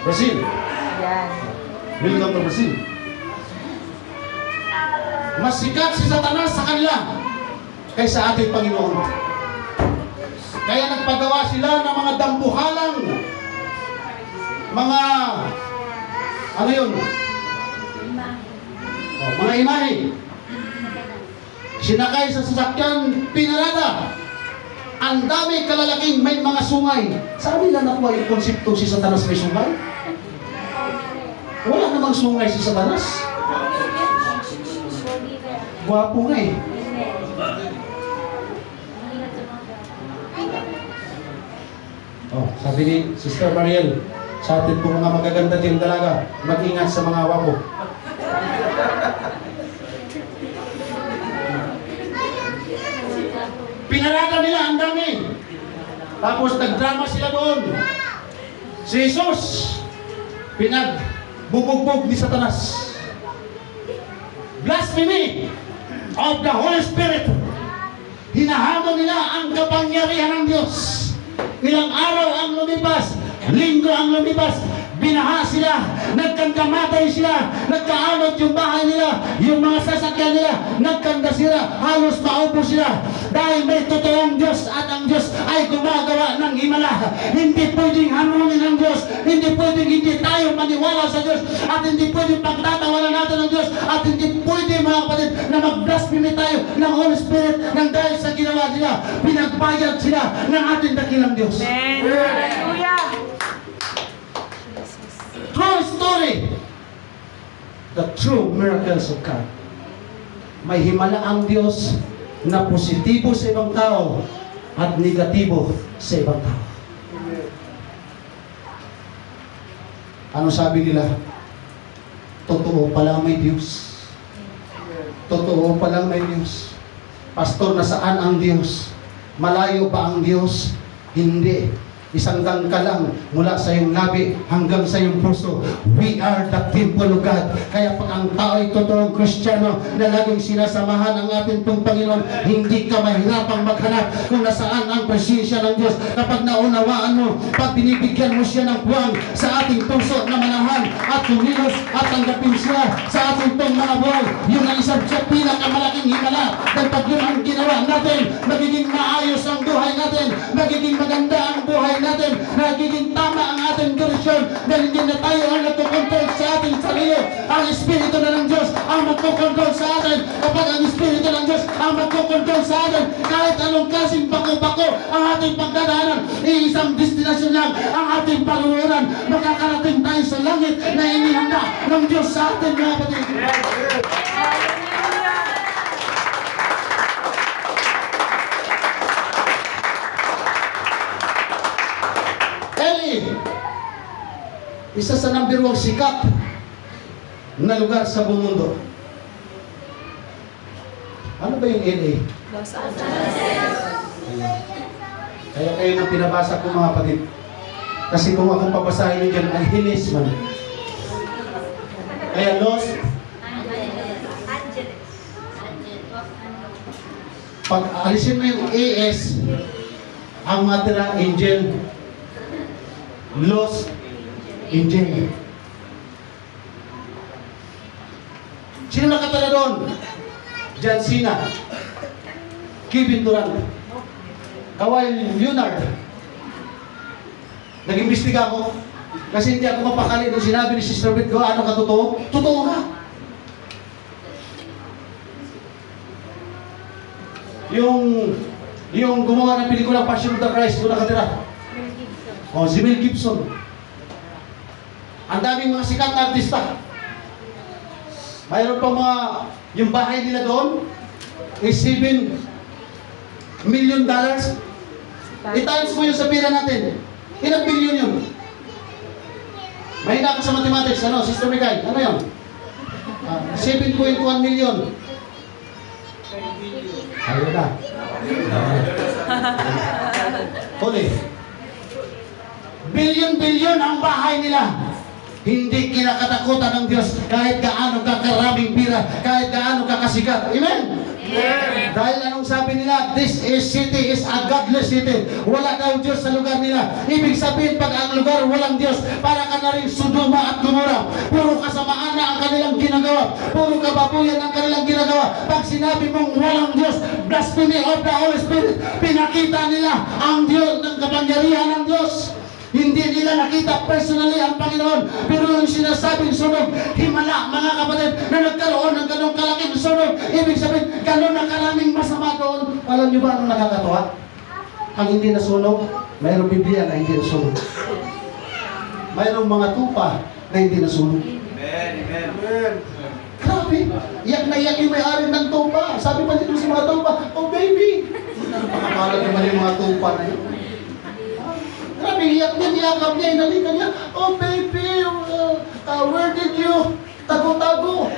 Brazil. Yan. Welcome to Brazil. Mas sikat si Satanas sa kanila kaysa ating Panginoon. Kaya nagpagawa sila ng mga dambuhalang, mga mga imahe. Sinakay sa sasakyan, pinarada. Ang dami kalalaking may mga sungay. Saan nila nakuha yung konsepto si Satanas may sungay? Wala namang sungay si Satanas. Gwapo nga eh. Sabi ni Sister Mariel, sa atin po mga magaganda din dalaga, mag-ingat sa mga wapo. Pinarada nila ang dami. Tapos nagdrama sila doon. Si Jesus, pinagbubugbog ni Satanas. Blasphemy of the Holy Spirit. Hinahamon nila ang kapangyarihan ng Diyos. Ilang araw ang lumipas, linggo ang lumipas, binaha sila, nagkandamatay sila, nagkaanod yung bahay nila, yung mga sasakyan nila, nagkanda sila, halos maubos sila. Dahil may totoong Diyos at ang Diyos ay gumagawa ng himala. Hindi pwedeng hanunin ng Diyos, hindi pwedeng hindi tayo maniwala sa Diyos, at hindi pwedeng pagtatawanan natin ng Diyos, at hindi pwedeng mga kapatid na mag-blasphemy tayo ng Holy Spirit nang dahil sa ginawa nila, pinagbayad sila ng ating dakilang Diyos. Amen. Hallelujah. True story. The true miracles of God. May himala ang Diyos na positibo sa ibang tao at negatibo sa ibang tao. Ano sabi nila? Totoo palang may Diyos. Totoo palang may Diyos. Pastor, nasaan ang Diyos? Malayo ba ang Diyos? Hindi. Isang dangka lang mula sa iyong labi hanggang sa iyong puso. We are the temple of God. Kaya pag ang tao ay totoong Kristiyano na laging sinasamahan ang ating pong Panginoon, hindi ka mahirapang maghanap kung nasaan ang presensya ng Diyos. Kapag naunawaan mo, pag binibigyan mo siya ng buwang sa ating puso na manahan at kumilos at tanggapin siya sa ating pong mga buhay, yun ang isang pinakamalaking himala. Dahil pag yun ang ginawa natin, magiging maayos ang buhay natin, magiging maganda ang buhay natin, nagiging tama ang ating direksyon dahil hindi na tayo ang nagkukontrol sa ating sarili. Ang Espiritu na ng Diyos ang magkukontrol sa atin. Kapag ang Espiritu ng Diyos ang magkukontrol sa atin, kahit anong klaseng bako-bako ang ating pagdadaanan, iisang destinasyon lang ang ating paguluran. Makakarating tayo sa langit na inihanda ng Diyos sa atin, mga kapatid. Isa sa number 1 sikat na lugar sa buong mundo. Ano ba yung LA? Los Angeles. Kaya kayo nang pinabasa ko mga kapatid. Kasi kung akong pabasahin nyo dyan, ang hilis man. Kaya Los pag alisin mo yung AS, ang matira angel. Los Angel. Sino nakatala doon? John Cena, Kevin Durant, Kawhi Leonard. Nag-imbestiga ako kasi hindi ako mapakali nung sinabi ni Sister Beth ko, ano ka totoo? Totoo nga. Yung gumawa ng pelikula Passion of the Christ, doon nakatira. Oh, si Mel Gibson. Ang daming mga sikat na artista. Mayroon pa mga, yung bahay nila doon, is $7 million. I-times mo yun sa pera natin. Ilang billion yun? Mahina ako sa mathematics. Ano, Sister Mikay? Ano yun? 7.1 million. Ayun na. Huli. Billion ang bahay nila. Hindi kinakatakutan ng Diyos kahit gaano kakaraming pira, kahit gaano kakasikat. Amen? Amen. Dahil anong sabi nila? This city is a godless city. Wala daw Diyos sa lugar nila. Ibig sabihin, pag ang lugar walang Diyos, para ka na rin Sodoma at Gomora. Puro kasamaan na ang kanilang ginagawa. Puro kababuyan ang kanilang ginagawa. Pag sinabi mong walang Diyos, blasphemy of the Holy Spirit, pinakita nila ang Diyos, ng kapangyarihan ng Diyos. Hindi nila nakita personally ang Panginoon. Pero yung sinasabing sunog, himala mga kapatid, na nagkaroon ng ganong kalaking sunog. Ibig sabihin, ganon na karaming masama doon. Alam niyo ba ang nakakatawa? Ang hindi nasunog, mayroong Biblia na hindi nasunog. Mayroong mga tupa na hindi nasunog. Amen. Amen. Grabe, iyak na iyak yung may-ari ng tupa. Sabi pa dito sa mga tupa, oh baby. Nakakala naman yung mga tupa na yun. Grabe, iyak niya, niyakap niya, inalikan niya, oh baby, where did you tago-tago?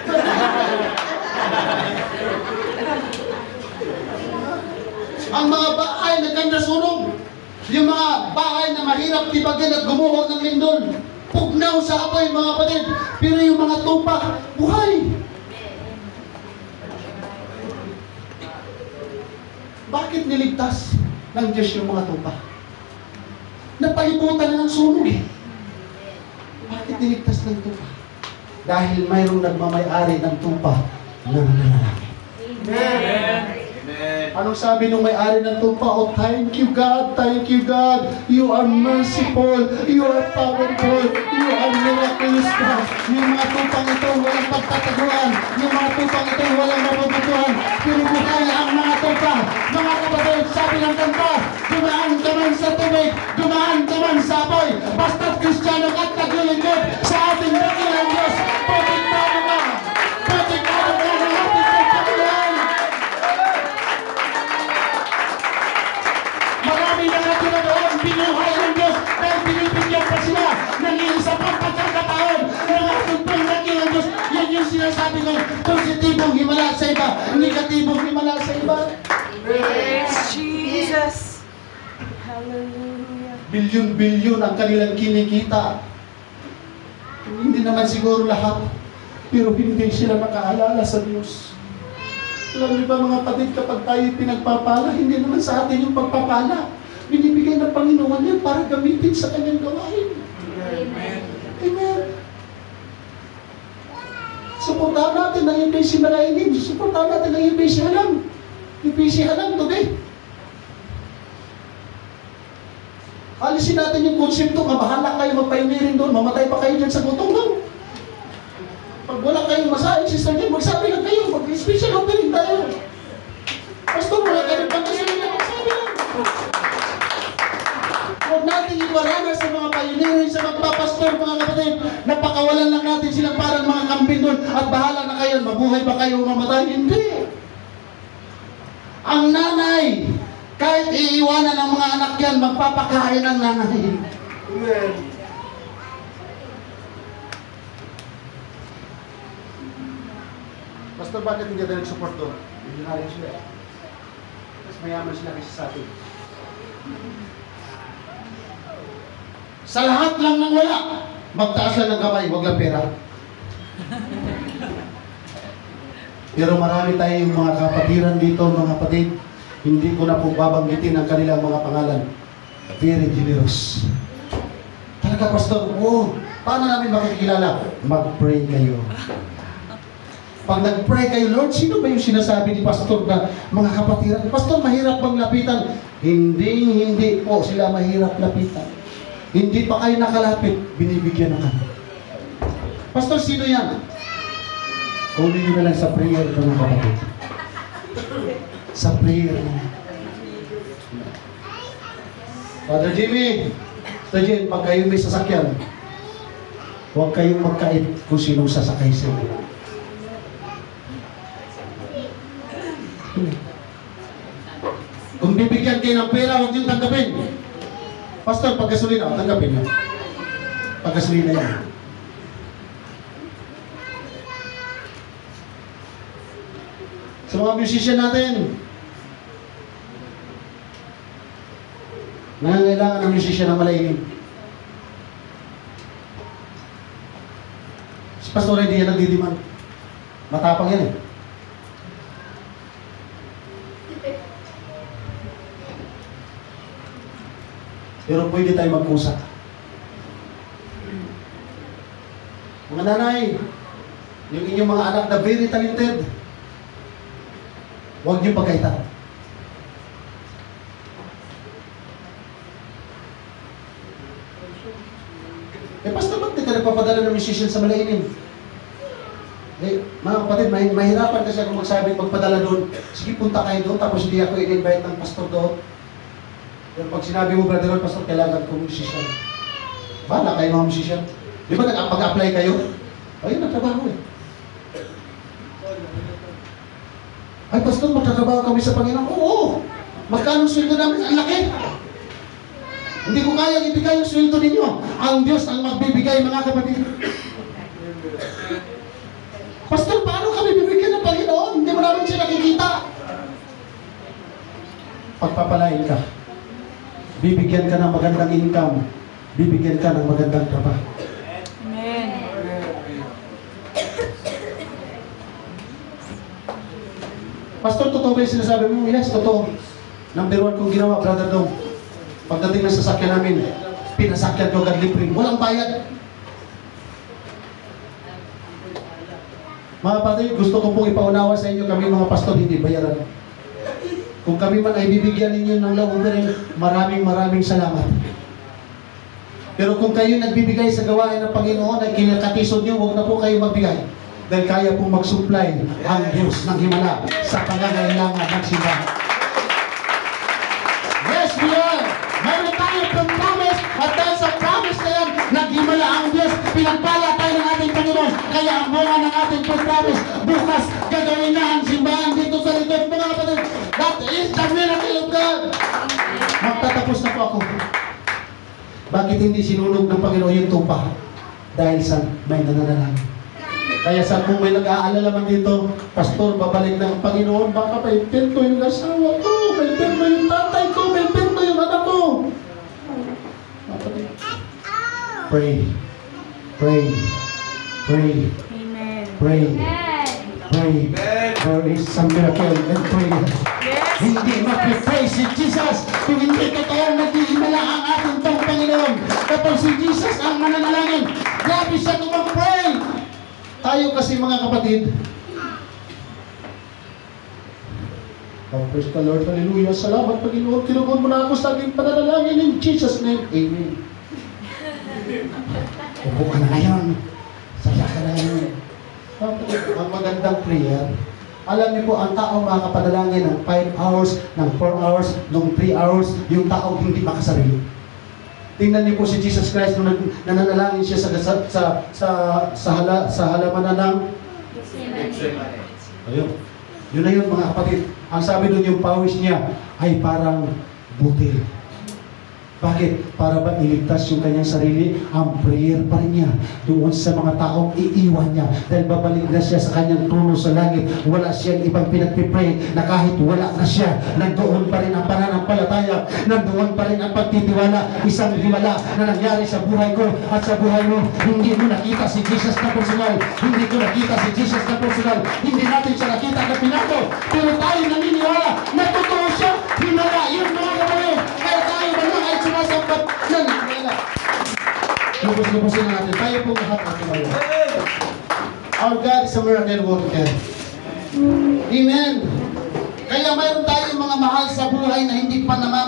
Ang mga bahay na ganda sunog, yung mga bahay na mahirap tibagin at gumuho ng lindol, pugnaw sa apoy mga kapatid, pero yung mga tupa, buhay. Bakit niligtas ng Diyos yung mga tupa? Napalibutan na ng sunog eh. Bakit niligtas ng tupa? Dahil mayroong nagmamay-ari ng tupa na nananalangin. Amen. Anong sabi nung may-ari ng tupa? Oh, thank you God, thank you God. You are merciful, you are powerful, you are miraculous God. Yung mga tupang ito walang pagtataguan, yung mga tupang ito walang mabubutuhan. Pero buhay ang mga tupa. Mga kapatid, sabi ng kanta, dumaan ka man sa tubig, dumaan ka man sa apoy, basta't Kristiyano at naglilingkod sa ating dakilang Diyos. Protektado ka! Protektado ka ng ating pagpapalayan! Marami na natin na doon binuhay ng Diyos dahil binibigyan pa sila ng isa pang pagkakataon ng ating pangdakilang Diyos. Yan yung sinasabi ko, positibong himala sa iba, negatibong himala sa iba. Praise Jesus. Hallelujah. Bilyon-bilyon ang kanilang kinikita. Hindi naman siguro lahat, pero hindi sila makaalala sa Diyos. Alam niyo ba mga kapatid, kapag tayo pinagpapala, hindi naman sa atin yung pagpapala. Binibigay ng Panginoon yan para gamitin sa kanyang gawain. Amen. Amen. Suportahan natin ang UPC Malainin. Suportahan natin ang UPC Halam. UPC Halam, today. Alisin natin yung konsepto, mabahala kayo, magpayunirin doon, mamatay pa kayo dyan sa gutom lang. Pag wala kayong masahin, Sister Jen, magsabi lang kayo, mag-special opening tayo. Pastor, wala kayong pagkasabi lang, magsabi lang. Huwag natin iwalana sa mga payunirin, sa magpapastor, mga kapatid. Napakawalan lang natin silang parang mga kambing doon at bahala na kayo, mabuhay ba kayo o mamatay? Hindi. Ang nanay, kahit iiwanan ng mga anak yan, magpapakain ng nanay. Amen. Pastor, bakit hindi tayo nag-support doon? Milyonaryo sila. Mas mayaman sila kasi sa atin. Sa lahat lang ng wala, magtaas lang ng kamay, wag lang pera. Pero marami tayong mga kapatiran dito, mga kapatid. Hindi ko na po babanggitin ang kanilang mga pangalan. Very generous. Talaga, Pastor, paano namin makikilala? Mag-pray kayo. Pag nag-pray kayo, Lord, sino ba yung sinasabi ni Pastor na mga kapatiran? Pastor, mahirap bang lapitan? Hindi po sila mahirap lapitan. Hindi pa kayo nakalapit, binibigyan na kami. Pastor, sino yan? Kunin nyo na lang sa prayer, mga kapatid. Sa prayer. Father Jimmy, Sister Jen, pag kayo may sasakyan, huwag kayong magkait kung sinong sasakay sa inyo. Kung bibigyan kayo ng pera, huwag niyong tanggapin. Pastor, pag gasolina, tanggapin niyo. Pag gasolina yan. Sa mga musician natin, nangangailangan ng musician ng malainin. Si Pastor hindi yan nagdidiman. Matapang yan eh. Pero pwede tayo magkusa. Mga nanay, yung inyong mga anak na very talented, huwag niyo pagkaitan. Pastor, ba't di ka nagpapadala ng musician sa malainin? Mga kapatid, mahirapan kasi ako magsabing magpadala doon. Sige, punta kayo doon, tapos hindi ako in-invite ng pastor doon. Pero pag sinabi mo, brother, pastor, kailangan ko musician. Bahala kayo mga musician. Di ba nag-apply kayo? Ayun, nagtrabaho eh. Ay, pastor, magtatrabaho kami sa Panginoon. Oo! Magkano sweldo namin? Ang laki! Hindi ko kaya ibigay yung sweldo ninyo. Ang Diyos ang magbibigay, mga kapatid. Pastor, paano kami bibigyan ng Panginoon? Hindi mo namin siya nakikita. Pagpapalain ka. Bibigyan ka ng magandang income. Bibigyan ka ng magandang trabaho. Amen. Pastor, totoo ba yung sinasabi mo? Yes, totoo. Number 1 kong ginawa, brother Dom. Pagdating ng sasakyan namin, pinasakyan ko agad libre. Walang bayad. Mga kapatid, gusto ko pong ipaunawa sa inyo, kami mga pastor, hindi bayaran. Kung kami man ay bibigyan ninyo ng lawang, maraming salamat. Pero kung kayo nagbibigay sa gawain ng Panginoon ay kinakatison nyo, huwag na po kayo magbigay. Dahil kaya pong mag-supply ang Diyos ng Himala sa pangangailangan ng simbahan. Yes, we are! Mayroon tayo pong promise at dahil sa promise na yan, naghimala ang Diyos, pinagpala tayo ng ating Panginoon. Kaya ang bunga ng ating promise, bukas gagawin na ang simbahan dito sa likod. Mga kapatid, that is the miracle of God. Magtatapos na po ako. Bakit hindi sinunog ng Panginoon yung tupa? Dahil sa may nananalangin. Kaya sa kung may nag-aalala man dito, Pastor, babalik ng Panginoon, baka may pento yung asawa ko, may pento yung tatay ko, may pento yung anak ko. Pray. Pray. Pray. Amen. Pray. Pray. There is some miracle and pray. Yes. Hindi mag-pray si Jesus kung hindi totoo naghihimala ang ating pong Panginoon. Kapag si Jesus ang mananalangin, grabe siya kung mag-pray. Tayo kasi mga kapatid, praise the Lord, hallelujah, salamat Panginoon, tinugon mo na ako sa aking pananalangin in Jesus' name, amen. Upo ka na ngayon, saya ka na ngayon. Ang magandang prayer, alam niyo po, ang tao makakapanalangin ng 5 hours, ng 4 hours, ng 3 hours, yung tao hindi makasarili. Tingnan niyo po si Jesus Christ nung nananalangin siya sa halaman ng ayun. Yun na yun mga kapatid. Ang sabi doon yung pawis niya ay parang butil. Bakit? Para ba iligtas yung kanyang sarili? Ang prayer pa rin niya doon sa mga taong iiwan niya. Dahil babalik na siya sa kanyang trono sa langit. Wala siyang ibang pinagpipray na kahit wala na siya, nandoon pa rin ang pananampalataya, nandoon pa rin ang pagtitiwala. Isang himala na nangyari sa buhay ko at sa buhay mo. Hindi mo nakita si Jesus na personal. Hindi ko nakita si Jesus na personal. Hindi natin siya nakita na pinato. Pero tayo naniniwala na totoo siya. Himala, yun mga kapatid. Kaya tayo naman ay sumasambat ng himala. Lubos-lubosin natin. Tayo po lahat at tumayo. Our God is a miracle worker. Amen. Kaya mayroon tayong mga mahal sa buhay na hindi pa naman